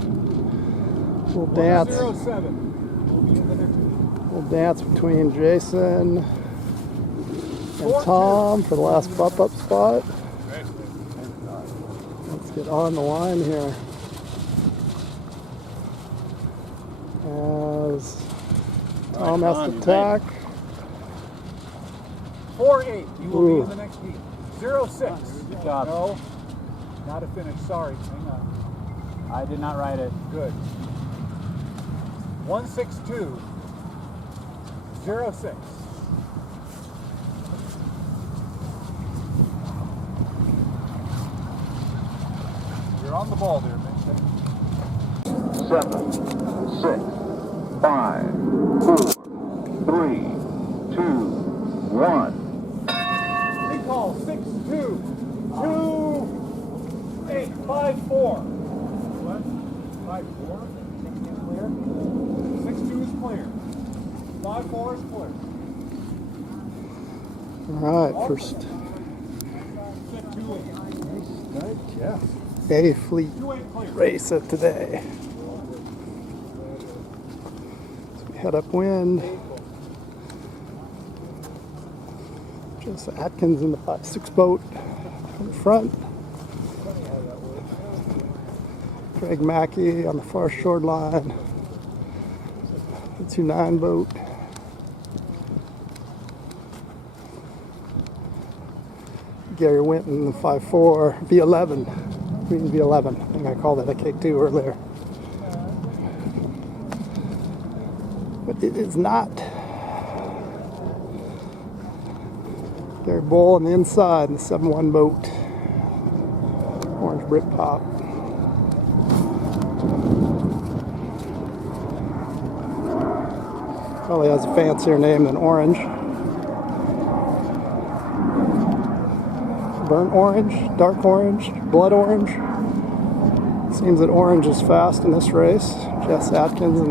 we'll dance. 07. We'll be in the next one. We'll dance between Jason and Tom for the last bump up spot. Let's get on the line here. As Tom has to tack. 4-8. You will Ooh. be in the next heat. 06. Good job. No, not a finish. Sorry. Hang on. I did not write it. Good. 162. 06. You're on the ball there, Mitch. 7, 6, 5, 4, 3, 2, 1. Recall 6-2. 2-8. 5-4. What? 5-4? 6-2 is clear. 5-4 is clear. All right, first 2-8. A fleet 2-8 clear. race of today. So we head upwind. Just Atkins in the 5-6 boat in front. Craig Mackey on the far shoreline. The 2-9 boat. Gary Winton, the 5-4, V11. Green V11. I think I called it a K2 earlier. But it is not. Gary Bull on the inside in the 7-1 boat. Orange Britpop. Probably has a fancier name than Orange. Burnt orange, dark orange, blood orange. Seems that orange is fast in this race. Jess Atkins in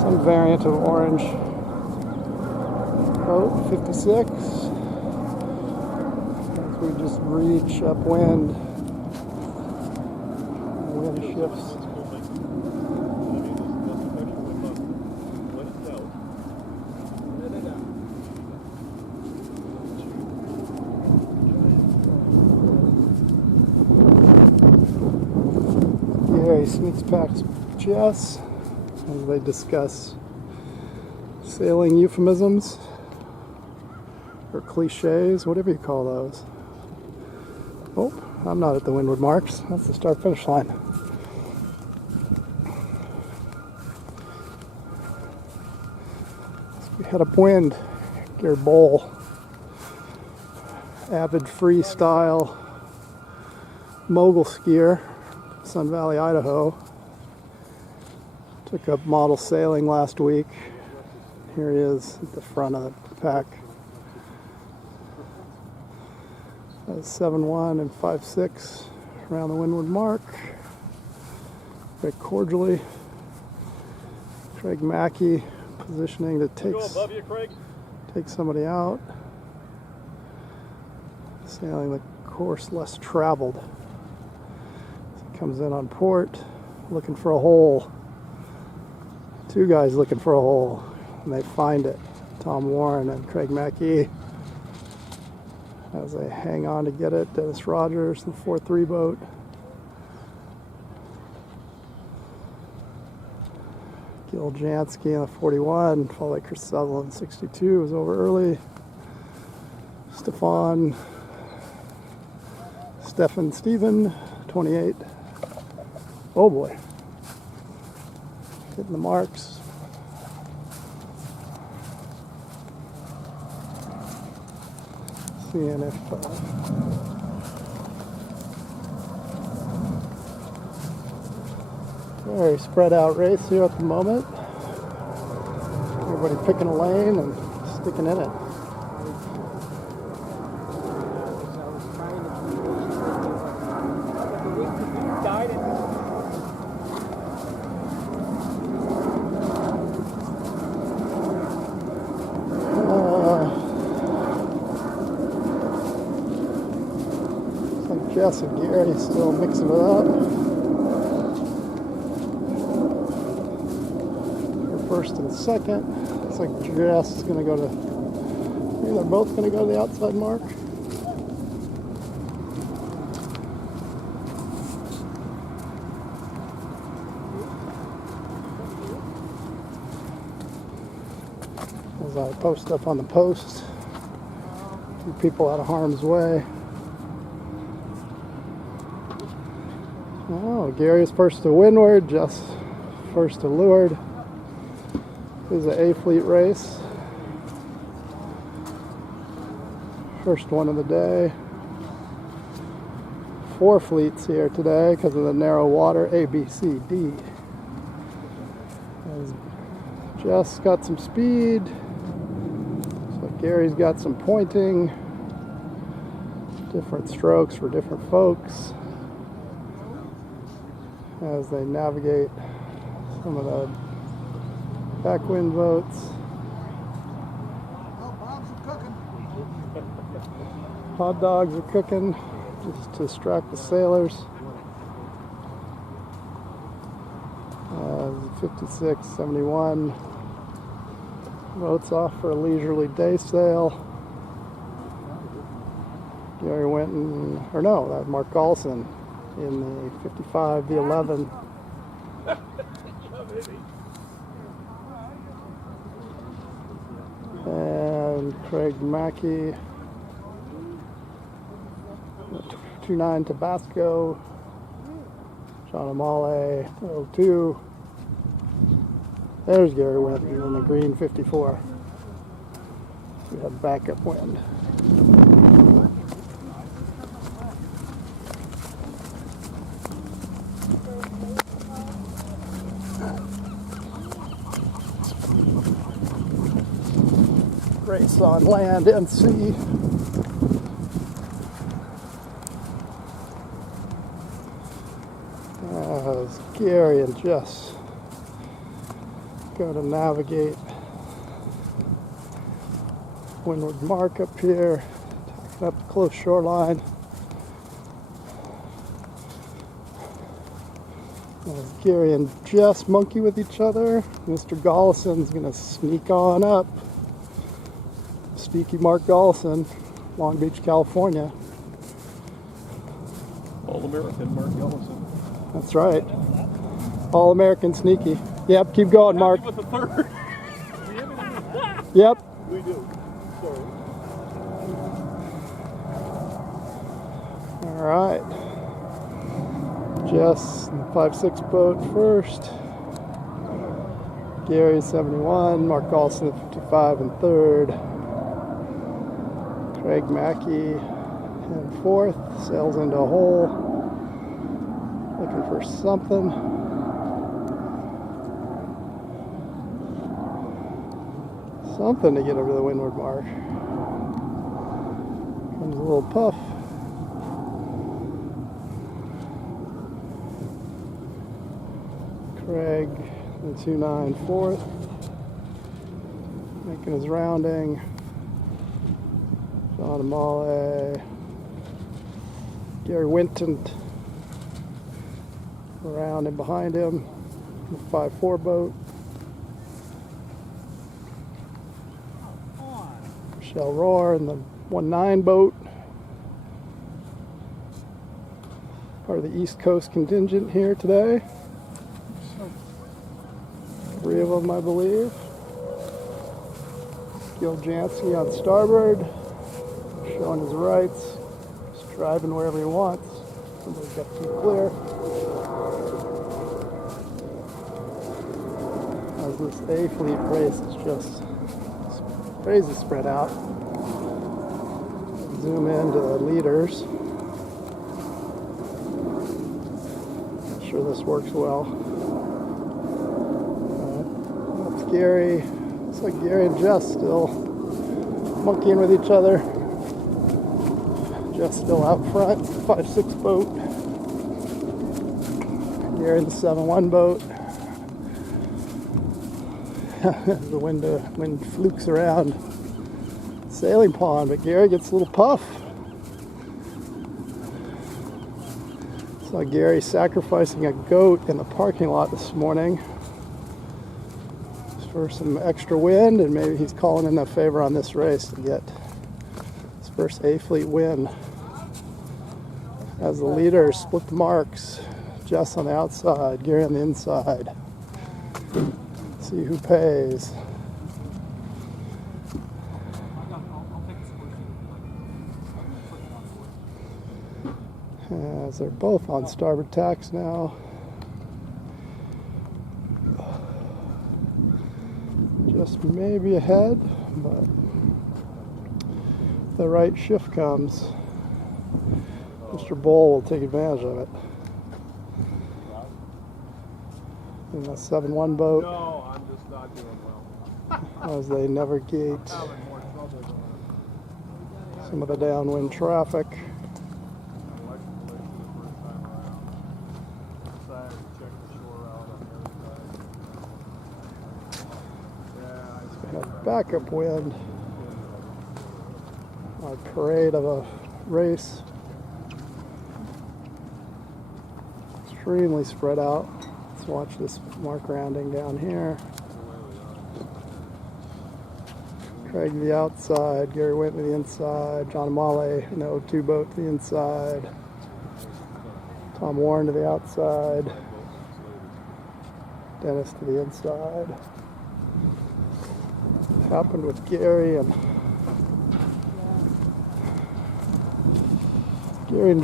some variant of orange boat, 56. As we just reach upwind, the wind shifts. Gary sneaks past Jess as they discuss Sailing euphemisms or cliches, whatever you call those. Oh, I'm not at the windward marks. That's the start finish line. So we had upwind. Gary Bowl, avid freestyle mogul skier, Sun Valley, Idaho. Took up model sailing last week. Here he is at the front of the pack. 7-1 and 5-6 around the windward mark. Very cordially. Craig Mackey positioning to take somebody out. Sailing the course less traveled. So he comes in on port, looking for a hole. Two guys looking for a hole, and they find it. Tom Warren and Craig Mackey. As they hang on to get it, Dennis Rogers, the 4-3 boat. Gil Jansky in the 41, followed by Chris Sutherland, 62, was over early. Stefan Stephen, 28. Oh boy. Hitting the marks. Seeing if very spread out race here at the moment. Everybody picking a lane and sticking in it. Jess and Gary still mixing it up. For first and second. Looks like Jess is going to go to, maybe they're both going to go to the outside mark. As I post up on the post, keep people out of harm's way. Oh, Gary's first to windward, Jess first to leeward. This is an A-fleet race. First one of the day. 4 fleets here today because of the narrow water, A, B, C, D. As Jess got some speed. So Gary's got some pointing. Different strokes for different folks as they navigate some of the backwind boats. Hot dogs are cooking just to distract the sailors. 56-71 boats off for a leisurely day sail. Gary Winton, or no, that was Mark Galson in the 55, the 11. And Craig Mackey, 29 Tabasco, John Amale, 02. There's Gary Winton in the green 54. We have backup wind. Race on land and sea. As Gary and Jess go to navigate windward mark up here, taking up the close shoreline. As Gary and Jess monkey with each other, Mr. Gollison's gonna sneak on up. Sneaky Mark Gollison, Long Beach, California. All-American Mark Ellison. That's right. All-American sneaky. Yep, keep going, Mark. With the third. Yep. We do. Sorry. All right. Jess, 5-6 boat first. Gary, 71. Mark Olson, 55 in third. Craig Mackey in fourth. Sails into a hole. Looking for something. Something to get over the windward mark. Comes a little puff. Craig, the 2-9 fourth. Making his rounding. John Amale. Gary Winton around and behind him. The 5-4 boat. Michelle Rohr in the 1-9 boat. Part of the East Coast contingent here today. 3 of them, I believe. Gil Jansky on starboard, showing his rights, just driving wherever he wants. Somebody's got too clear. As this A fleet race is just crazy spread out. Zoom into the leaders. Not sure this works well. That's Gary. Looks like Gary and Jess still monkeying with each other. Jess still out front, 5-6 boat. Gary in the 7-1 boat. The wind flukes around sailing pond, but Gary gets a little puff. Saw Gary sacrificing a goat in the parking lot this morning for some extra wind, and maybe he's calling in a favor on this race to get his first A fleet win. As the leaders split the marks, Jess on the outside, Gary on the inside. See who pays. As they're both on starboard tacks now. Just maybe ahead, but if the right shift comes, Mr. Bull will take advantage of it. In the 7-1 boat. No, I'm just not doing well. As they navigate Having more trouble than some of the downwind traffic. I like the place the first time around. Decided to check the shore out on the other side. Yeah, We have backup wind. Our parade of a race. Extremely spread out. Let's watch this mark rounding down here. Craig to the outside, Gary Went to the inside, John Amale in the 02 boat to the inside, Tom Warren to the outside, Dennis to the inside. Happened with Gary and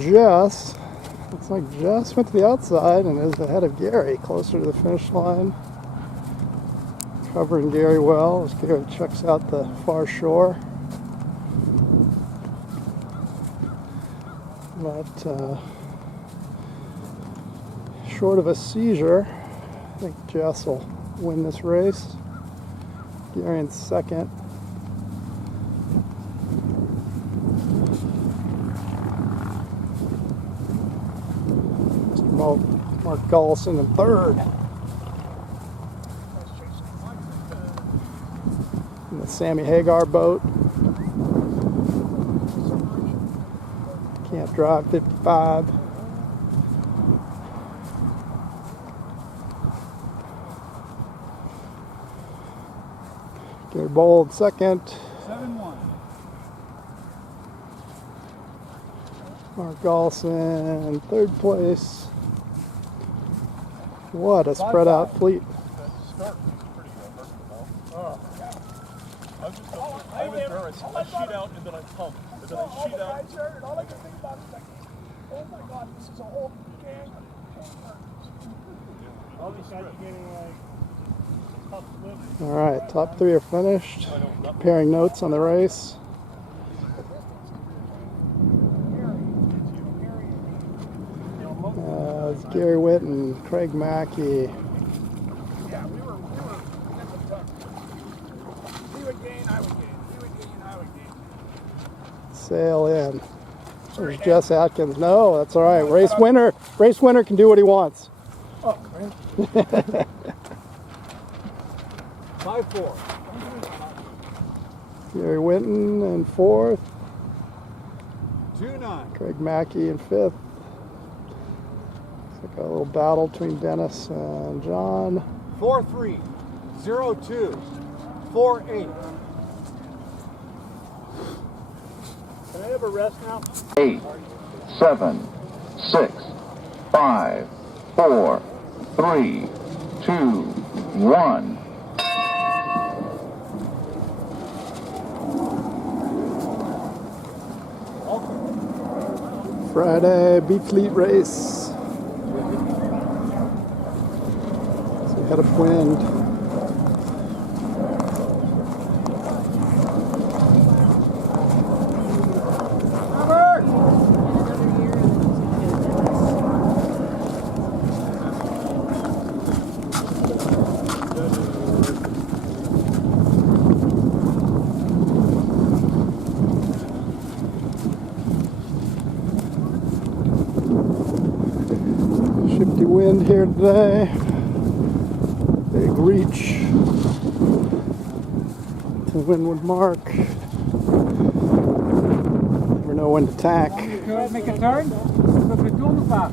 Jess. Looks like Jess went to the outside and is ahead of Gary, closer to the finish line. Covering Gary well as Gary checks out the far shore. But short of a seizure, I think Jess will win this race. Gary in second. Mark Gullison in third. In the Sammy Hagar boat. Can't drive 55. Gary Bold second. 7-1. Mark Gullison third place. What a spread out fleet. Start was pretty good, first of all. Oh, yeah. I I sheet out and then I pump. And then I sheet out. Guys there, and all I can think about is like, oh my God, this is a whole gang of hangers. All these guys are getting like tough slips. All right, top three are finished. Comparing notes on the race. It's Gary Witt and Craig Mackey. Yeah, we were he would gain, I would gain. He would gain, I would gain. Sail in. There's Jess Atkins. No, that's all right. Race winner can do what he wants. Oh, man. 5-4. Gary Winton in fourth. 2-9. Craig Mackey in fifth. Looks like a little battle between Dennis and John. 4-3. 0-2. 4-8. Can I have a rest now? 8, 7, 6, 5, 4, 3, 2, 1. Friday B Fleet race. So we had a wind. Shifty wind here today. Big reach to windward mark. Never know when to tack. Make a turn? We doen het vaak.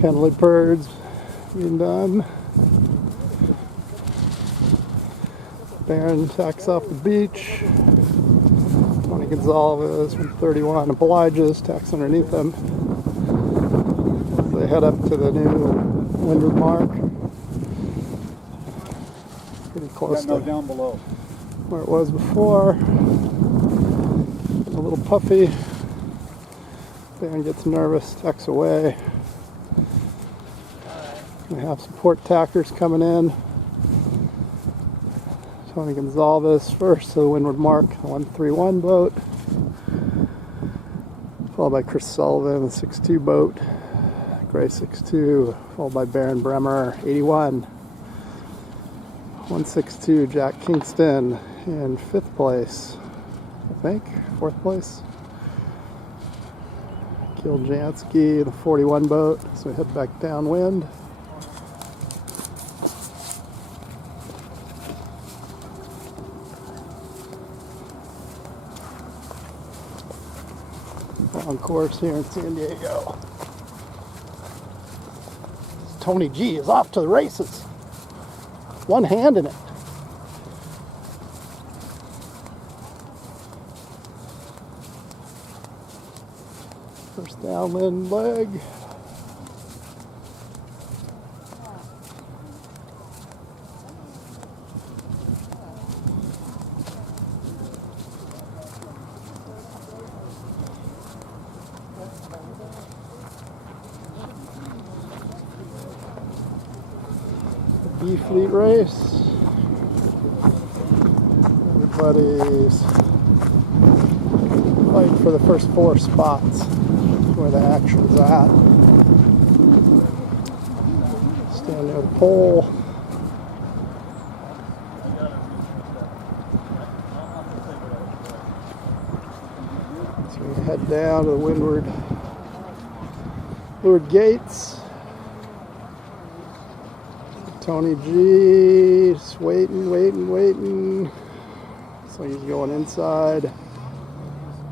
Penalty birds being done. Barron tacks off the beach. Tony Gonzalez from 31 obliges, tacks underneath them. They head up to the new windward mark. Pretty close to down below. where it was before. A little puffy. Barron gets nervous, tacks away. We have some port tackers coming in. Tony Gonzalez first to the windward mark, 131 boat. Followed by Chris Sullivan, the 62 boat. Gray 62, followed by Baron Bremer, 81. 162, Jack Kingston in 5th place, I think, 4th place. Gil Jansky, the 41 boat, so we head back downwind. On course here in San Diego. Tony G is off to the races. One hand in it. First downwind leg. B Fleet race. Everybody's fighting for the first 4 spots. Where the action's at. Stand near the pole. So we head down to the windward gates. Tony G, just waiting. So he's going inside.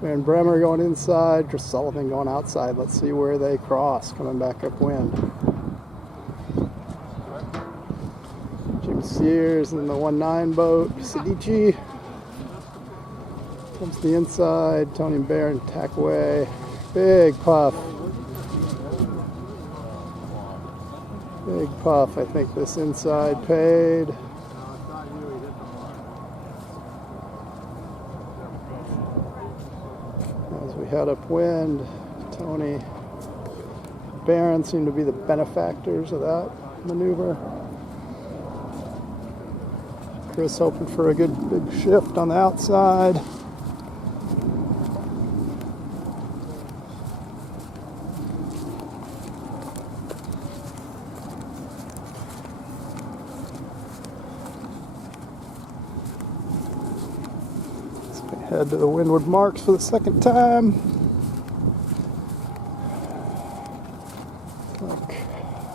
Baron Bremer going inside. Chris Sullivan going outside. Let's see where they cross, coming back upwind. Jim Sears in the 19 boat. Sidici comes to the inside. Tony and Baron tack away. Big puff. Big puff. I think this inside paid. No, it's not you. He hit the mark. As we head upwind, Tony, Barron seem to be the benefactors of that maneuver. Chris hoping for a good big shift on the outside. Head to the windward marks for the second time. Look,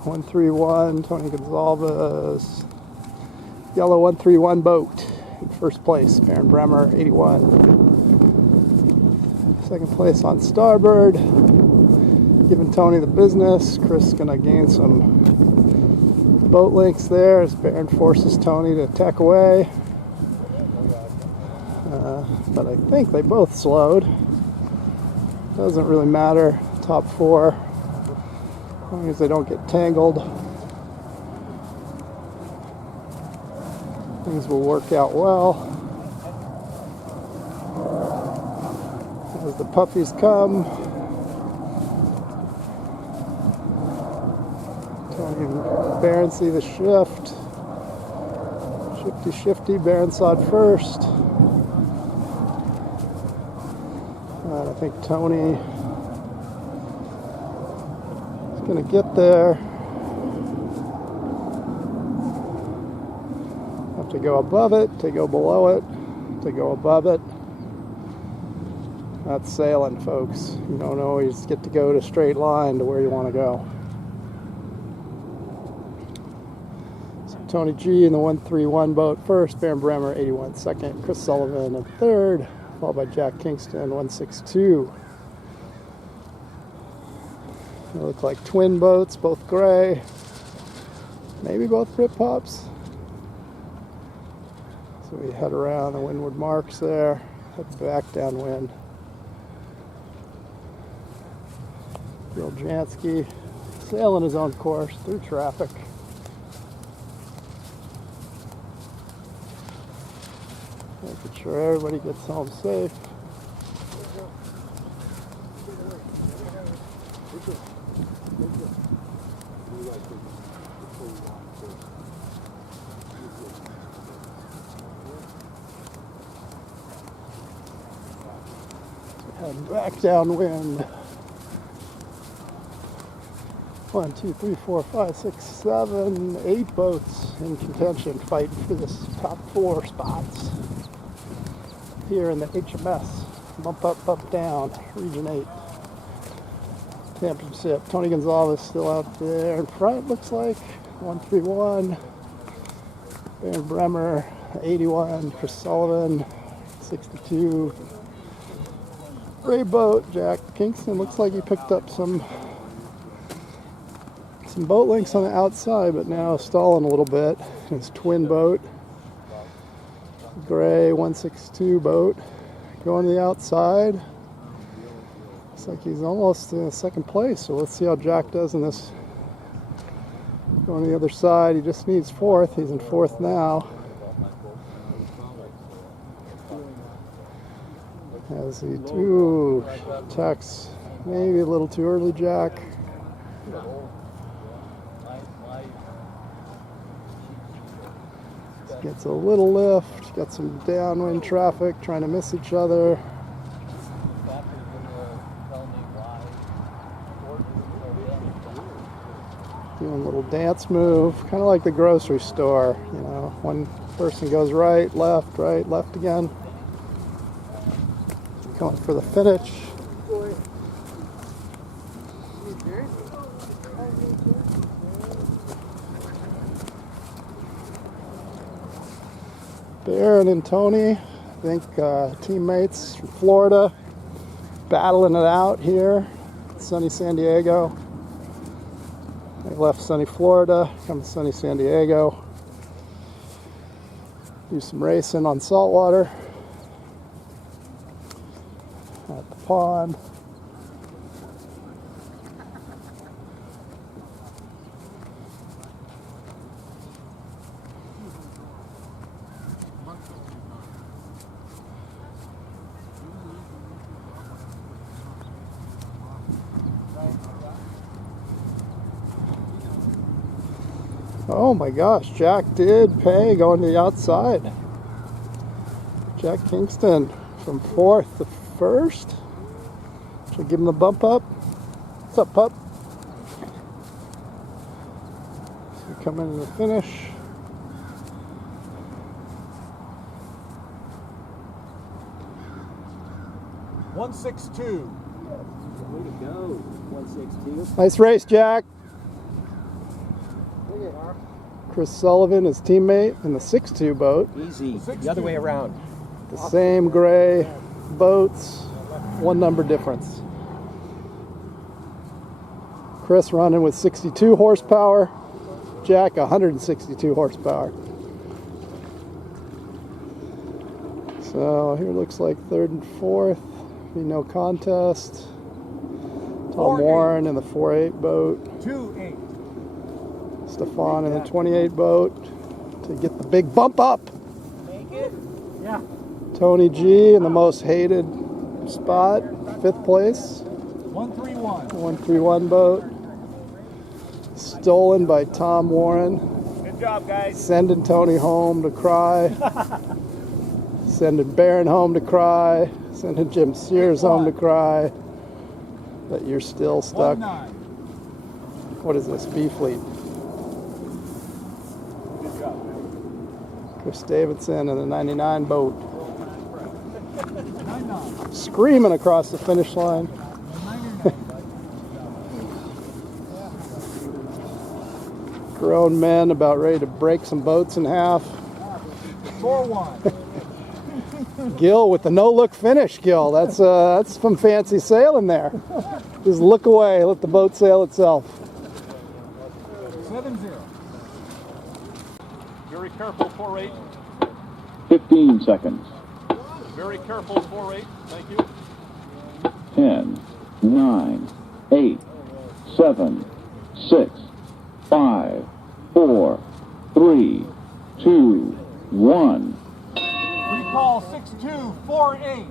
131, Tony Gonzalez. Yellow 131 boat in first place. Baron Bremer, 81. Second place on starboard. Giving Tony the business. Chris gonna gain some boat links there as Baron forces Tony to tack away. But I think they both slowed. Doesn't really matter. Top four, as long as they don't get tangled, things will work out well. As the puppies come, Tony and Baron see the shift. Shifty, Baron saw it first. I think Tony is going to get there. Have to go above it, to go below it, to go above it. That's sailing, folks. You don't always get to go to straight line to where you want to go. So Tony G in the 131 boat first, Baron Bremer 81 second, Chris Sullivan in third, followed by Jack Kingston, 162. They look like twin boats, both gray. Maybe both Brit Pops. So we head around the windward marks there, head back downwind. Bill Jansky sailing his own course through traffic. Making sure everybody gets home safe. Heading back downwind. 1, 2, 3, 4, 5, 6, 7, 8 boats in contention fighting for this top 4 spots here in the HMS bump up, bump down, Region 8 Championship. Tony Gonzalez still out there in front, looks like. 131. Baron Bremer, 81. Chris Sullivan, 62. Gray boat, Jack Kingston, looks like he picked up some boat links on the outside, but now stalling a little bit. His twin boat. Gray 162 boat going to the outside. Looks like he's almost in second place, so let's see how Jack does in this. Going to the other side, he just needs fourth. He's in fourth now. As he attacks maybe a little too early, Jack. Gets a little lift, got some downwind traffic trying to miss each other. Doing a little dance move, kind of like the grocery store, you know, one person goes right, left again. Going for the finish. Baron and Tony, I think teammates from Florida, battling it out here in sunny San Diego. They left sunny Florida, come to sunny San Diego. Do some racing on saltwater at the pond. Oh my gosh, Jack did pay going to the outside. Jack Kingston from 4th to 1st. Should give him the bump up. What's up, pup? So come into the finish. $162. Way to go, 162. Nice race, Jack. Chris Sullivan, his teammate, in the 6-2 boat. Easy, the other way around. The same gray boats, 1 number difference. Chris running with 62 horsepower, Jack 162 horsepower. So here looks like 3rd and 4th, be no contest. Tom Warren in the 4-8 boat. 2-8. Stefan in the 28 boat to get the big bump up. Make it? Yeah. Tony G in the most hated spot, 5th place. 131. 131 boat. Stolen by Tom Warren. Good job, guys. Sending Tony home to cry. Sending Barron home to cry. Sending Jim Sears home to cry. That you're still stuck. 1-9. What is this? B Fleet. Good job. Chris Davidson in the 99 boat. 9-9. Screaming across the finish line. 99. Grown men about ready to break some boats in half. 4-1. Gil with the no-look finish, Gil. That's some fancy sailing there. Just look away, let the boat sail itself. 7-0. Very careful, 4-8. 15 seconds. Very careful, 4-8. Thank you. 10, 9, 8, 7, 6, 5, 4, 3, 2, 1. Recall 6-2, 4-8.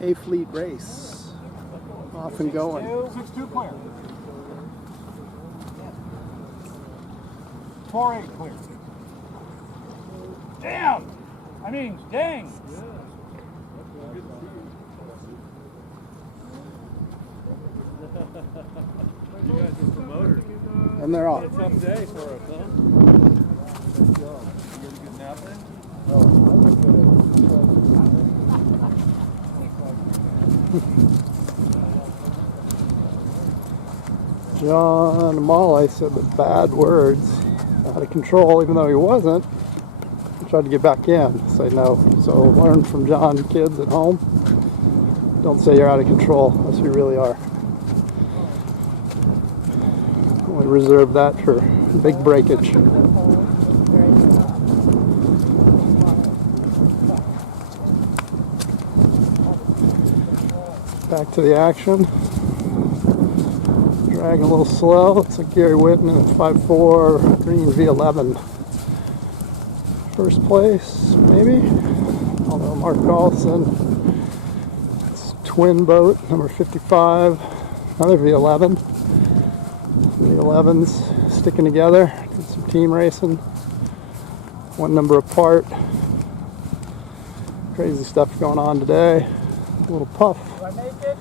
A Fleet race. Off and going. 6-2 clear. 4-8 clear. Damn! I mean, dang! You guys are promoters. And they're off. Tough day for us, huh? Good job. You get a good nap in? John Molly said the bad words. Out of control, even though he wasn't. He tried to get back in. Say no. So learn from John, kids at home. Don't say you're out of control unless you really are. We reserve that for big breakage. Back to the action. Dragging a little slow. Looks like Gary Whitten at 5'4", green V11. First place, maybe. Although Mark Carlson. It's twin boat, number 55. Another V11. V11s sticking together. Did some team racing. 1 number apart. Crazy stuff going on today. A little puff. Do I make it?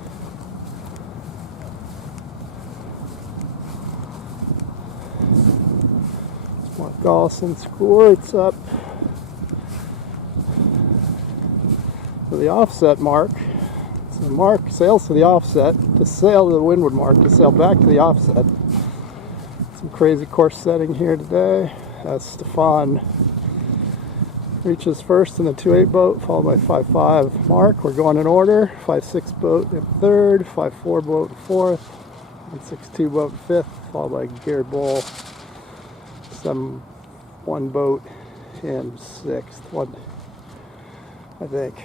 Mark Gallison squirts up to the offset mark. So Mark sails to the offset, to sail to the windward mark, to sail back to the offset. Some crazy course setting here today as Stefan reaches first in the 2-8 boat, followed by 5-5 Mark. We're going in order. 5-6 boat in 3rd, 5-4 boat in 4th, and 6-2 boat in 5th, followed by Gary Bull. 7-1 boat in 6th. One, I think.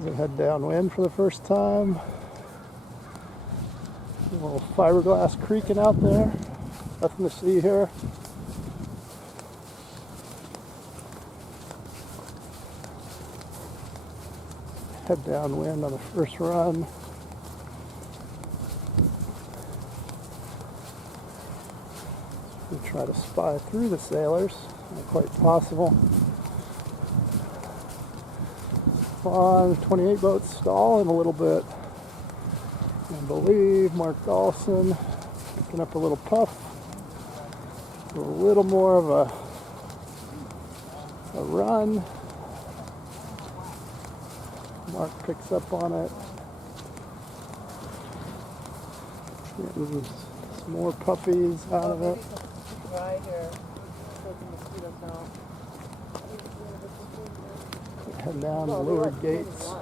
They head downwind for the first time. A little fiberglass creaking out there. Nothing to see here. Head downwind on the first run. We try to spy through the sailors. Not quite possible. On 28 boats stalling a little bit. I believe Mark Dawson picking up a little puff. A little more of a run. Mark picks up on it. Getting some more puppies out of it. Right here. So the mosquitoes don't. Head down the leeward gates.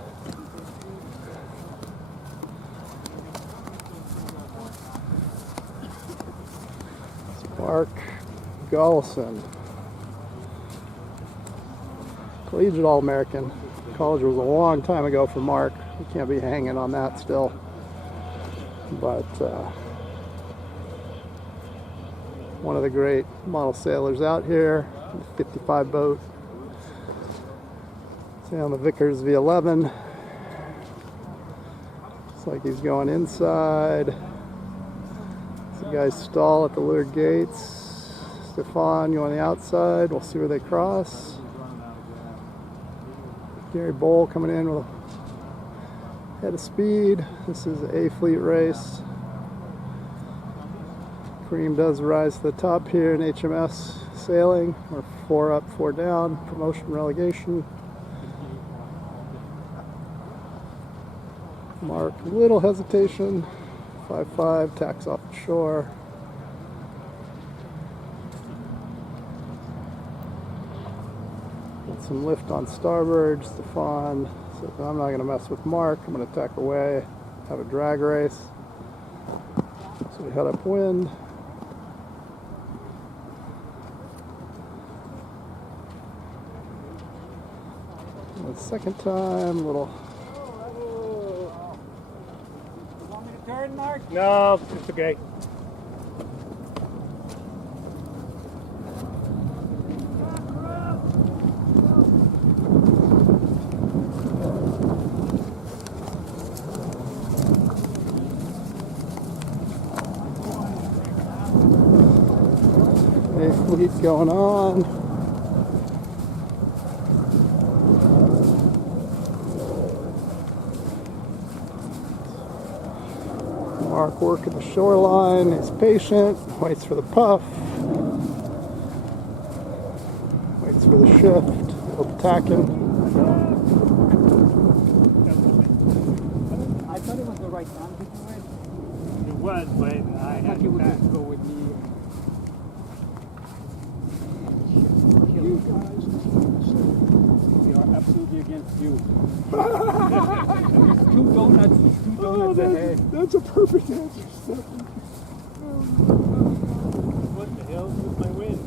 Mark Gollison, collegiate All-American. College was a long time ago for Mark. We can't be hanging on that still. But one of the great model sailors out here, 55 boat. On the Vickers V11. Looks like he's going inside. Some guys stall at the leeward gates. Stefan going the outside. We'll see where they cross. Gary Bowl coming in with a head of speed. This is a fleet race. Cream does rise to the top here in HMS sailing. We're 4 up, 4 down. Promotion, relegation. Mark, little hesitation. 5-5, tacks off the shore. Get some lift on starboard. Stefan says, I'm not going to mess with Mark. I'm going to tack away, have a drag race. So we head upwind. And the second time, little. Turn, Mark. No, it's okay. Hey, fleet going on. Mark working the shoreline. He's patient. Waits for the puff. Waits for the shift. Little tacking. I thought it was the right time to do it. It was, but I I had thought to you would back. just go with me. You guys, We are absolutely against you. Two donuts ahead. that's a perfect answer, Stefan. What the hell with my wind?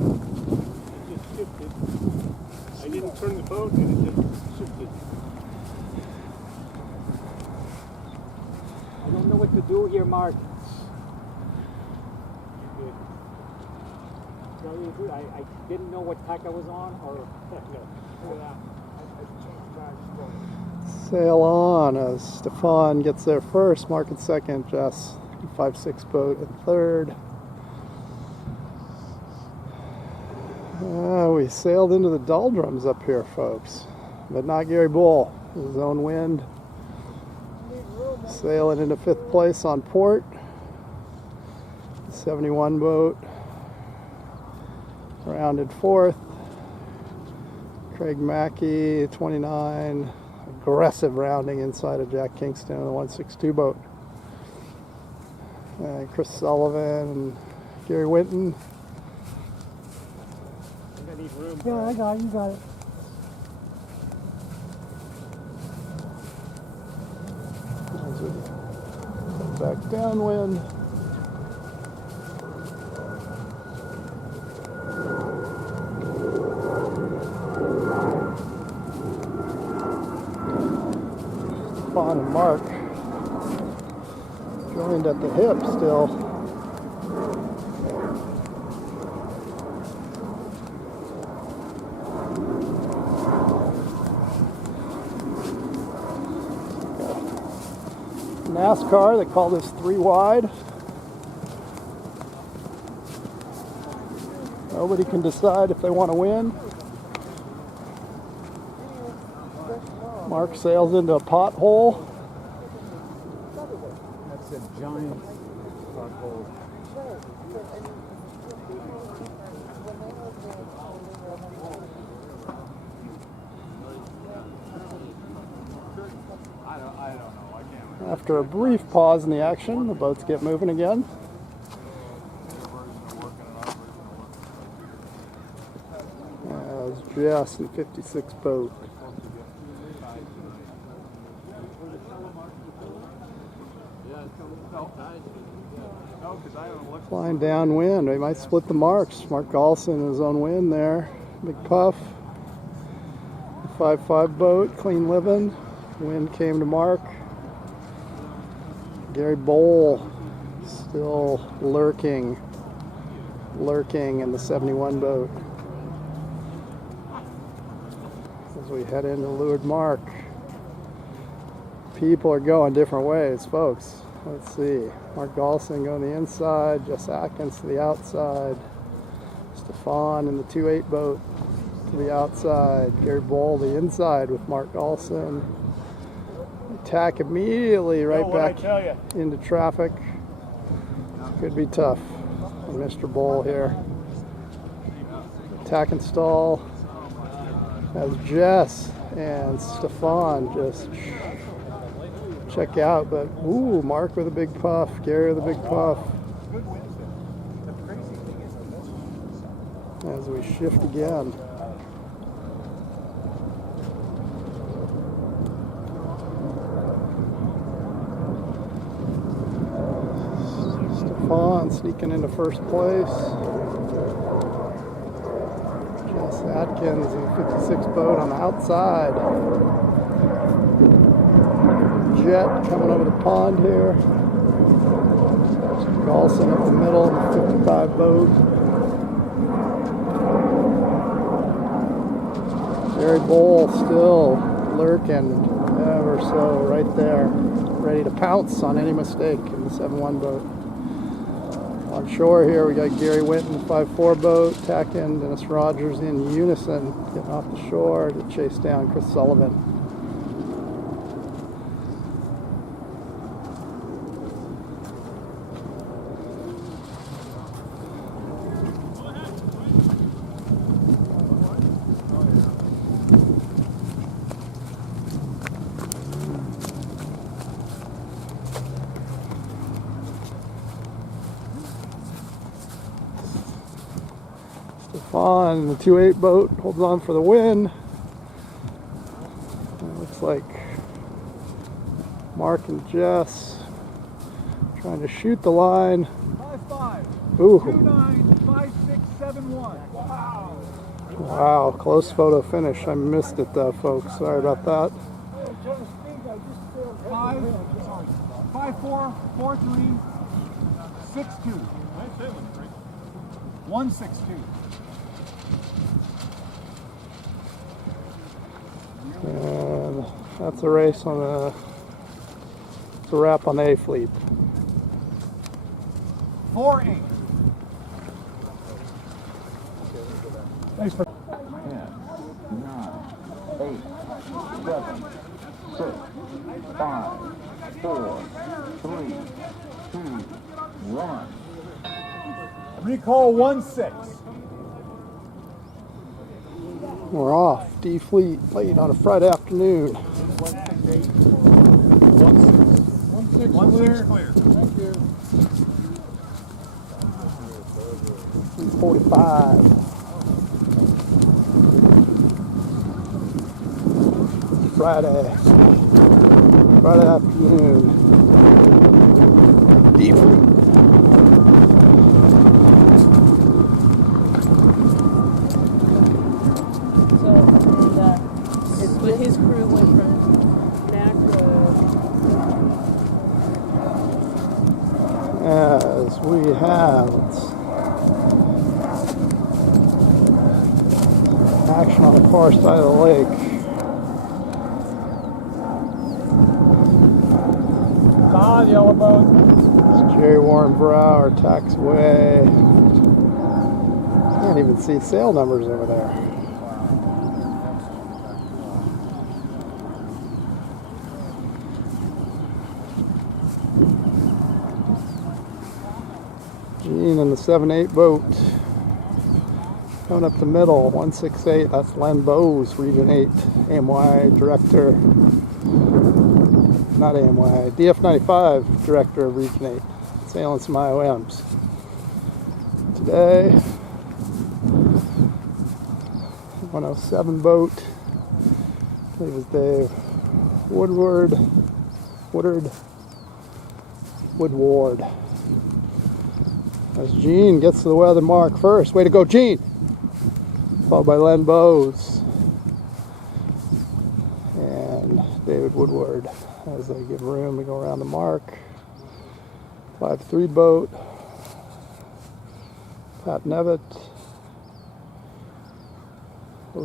It just shifted. I didn't turn the boat and it just shifted. I don't know what to do here, Mark. Good. Tell you the truth, I didn't know what tack I was on, or No. Look at that. I changed back. Sail on as Stefan gets there first. Mark in second. Jess 5-6 boat in third. We sailed into the doldrums up here, folks, but not Gary Bull. His own wind. Sailing into 5th place on port. 71 boat. Rounded 4th. Craig Mackey, 29. Aggressive rounding inside of Jack Kingston in the 162 boat. And Chris Sullivan and Gary Winton. I need room. Yeah, I got it. You got it. Back downwind. Stefan and Mark joined at the hip still. NASCAR, they call this 3 wide. Nobody can decide if they want to win. Mark sails into a pothole. That's a giant pothole. I don't know. I can't. After a brief pause in the action, the boats get moving again. It's Jess and 56 boat. Flying downwind, they might split the marks. Mark Galson is on wind there. Big puff. 5-5 boat, clean living. Wind came to Mark. Gary Bowl still lurking in the 71 boat. As we head into Leeward Mark. People are going different ways, folks. Let's see. Mark Galson going the inside, Jess Atkins to the outside. Stefan in the 2-8 boat to the outside. Gary Bowl the inside with Mark Galson. Attack immediately right back into traffic. Could be tough on Mr. Bowl here. Attack and stall as Jess and Stefan just check out, but ooh, Mark with a big puff, Gary with a big puff. As we shift again. Stefan sneaking into first place. Jess Atkins in the 56 boat on the outside. Jet coming over the pond here. Galson up the middle in the 55 boat. Gary Bowl still lurking ever so right there, ready to pounce on any mistake in the 7-1 boat. On shore here we got Gary Winton, 5-4 boat, tacking Dennis Rogers in unison, getting off the shore to chase down Chris Sullivan. Stefan, the 2-8 boat, holds on for the win. It looks like Mark and Jess trying to shoot the line. 5-5. Ooh. 295671. Wow. Wow, close photo finish. I missed it though, folks. Sorry about that. 5-4-4-3 6-2 1-6-2. And that's a race on the. It's a wrap on the A fleet. 4-8. Thanks for 10, 9, 8, 7, 6, 5, 4, 3, 2, 1. recall 1-6. We're off. D fleet late on a Friday afternoon. 1-6 clear. Thank you. 45. Friday afternoon. D fleet. But his crew went from Macro. As we have action on the far side of the lake. On yellow boat. It's Jerry Warren Brower, tax away. Can't even see sail numbers over there. Gene in the 7-8 boat. Coming up the middle, 168, that's Len Bowes, Region 8, AMY Director, not AMY, DF95 Director of Region 8, sailing some IOMs. Today, 107 boat, I believe it was Dave Woodward. As Gene gets to the weather mark first. Way to go, Gene! Followed by Len Bowes and David Woodward as they give room to go around the mark. 5-3 boat, Pat Nevitt.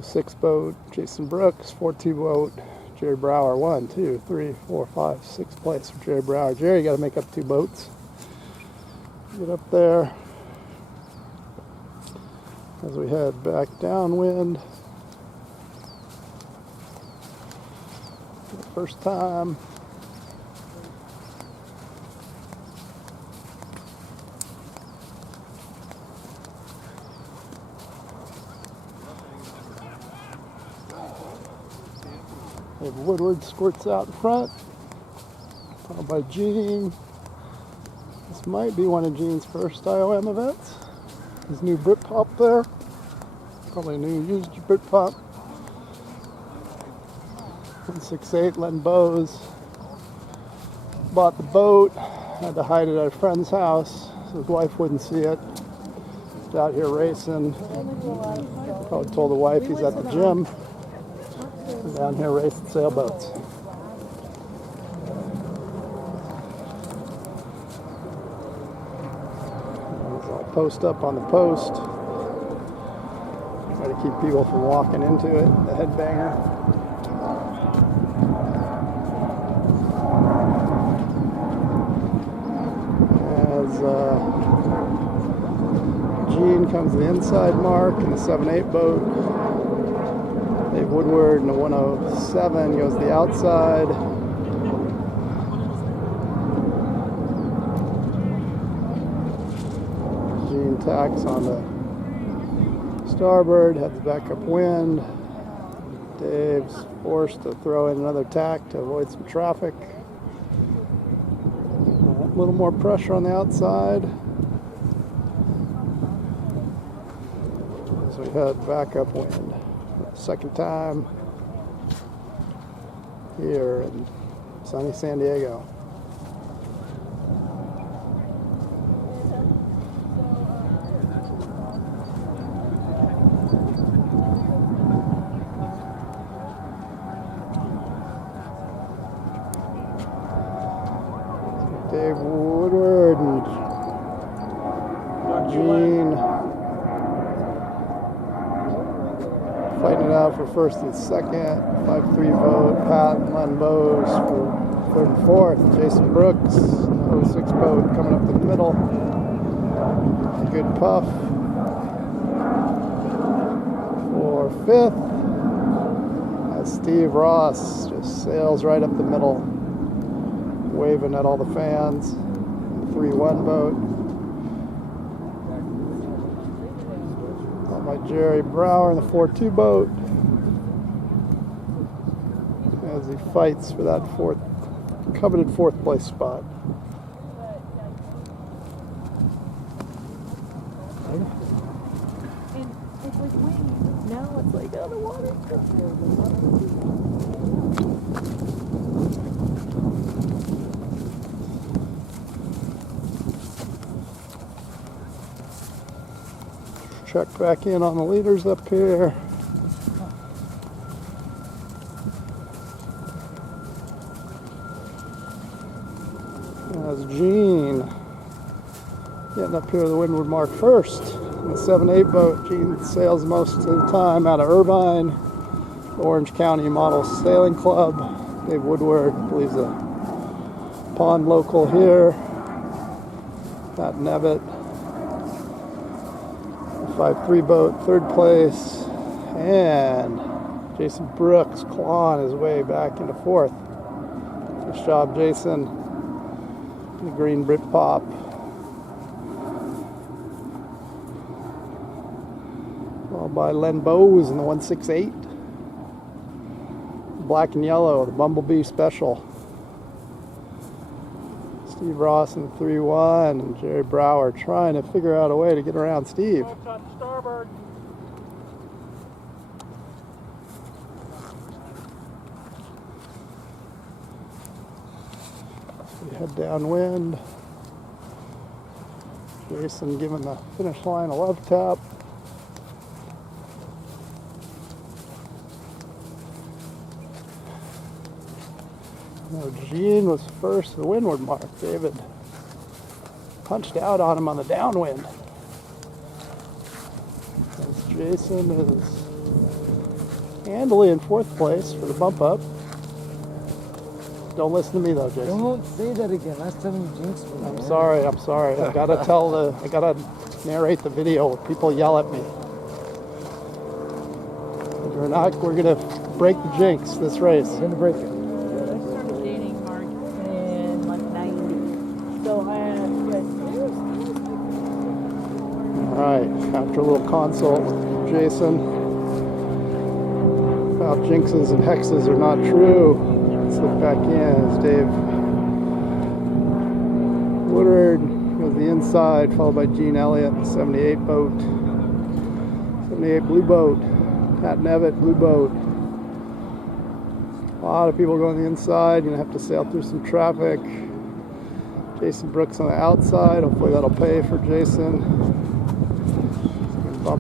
06 boat, Jason Brooks. 4-2 boat, Jerry Brower. 1, 2, 3, 4, 5, 6 place for Jerry Brower. Jerry, you got to make up 2 boats. Get up there as we head back downwind. For the first time. Woodward squirts out in front, followed by Gene. This might be one of Gene's first IOM events. His new Britpop there. Probably a new used Britpop. 168, Len Bowes. Bought the boat, had to hide it at a friend's house so his wife wouldn't see it. He's out here racing. Probably told the wife he's at the gym. He's down here racing sailboats. I'll post up on the post. Try to keep people from walking into it, the headbanger. As Gene comes to the inside mark in the 7-8 boat. Dave Woodward in the 107 goes to the outside. Gene tacks on the starboard, heads back upwind. Dave's forced to throw in another tack to avoid some traffic. A little more pressure on the outside as we head back upwind. Second time here in sunny San Diego. Dave Woodward and Gene fighting it out for first and second. 5-3 boat, Pat and Len Bowes for third and fourth. Jason Brooks, 06 boat coming up the middle. A good puff for fifth. As Steve Ross just sails right up the middle, waving at all the fans. 3-1 boat. By Jerry Brower in the 4-2 boat as he fights for that coveted fourth place spot. And it's like wind. Now it's like, oh, the water. Check back in on the leaders up here. As Gene getting up here to the windward mark first. In the 7-8 boat, Gene sails most of the time out of Irvine, Orange County Model Sailing Club. Dave Woodward, I believe, a pond local here. Pat Nevitt. 5-3 boat, third place. And Jason Brooks clawing his way back into fourth. Good job, Jason. The green Britpop. Followed by Len Bowes in the 168. Black and yellow, the Bumblebee Special. Steve Ross in the 3-1 and Jerry Brower trying to figure out a way to get around Steve. Boats on starboard. We head downwind. Jason giving the finish line a love tap. No, Gene was first to the windward mark. David punched out on him on the downwind. As Jason is handily in fourth place for the bump up. Don't listen to me though, Jason. Don't say that again. Last time you jinxed me. I'm sorry. I gotta narrate the video. People yell at me. If we're not, we're gonna break the jinx this race. We're gonna break it. I started dating Mark in like 90. So All right. After a little consult with Jason about jinxes and hexes are not true. Let's look back in as Dave Woodward goes the inside, followed by Gene Elliott, 78 boat, 78 blue boat, Pat Nevitt, blue boat. A lot of people going the inside. You're gonna have to sail through some traffic. Jason Brooks on the outside. Hopefully that'll pay for Jason.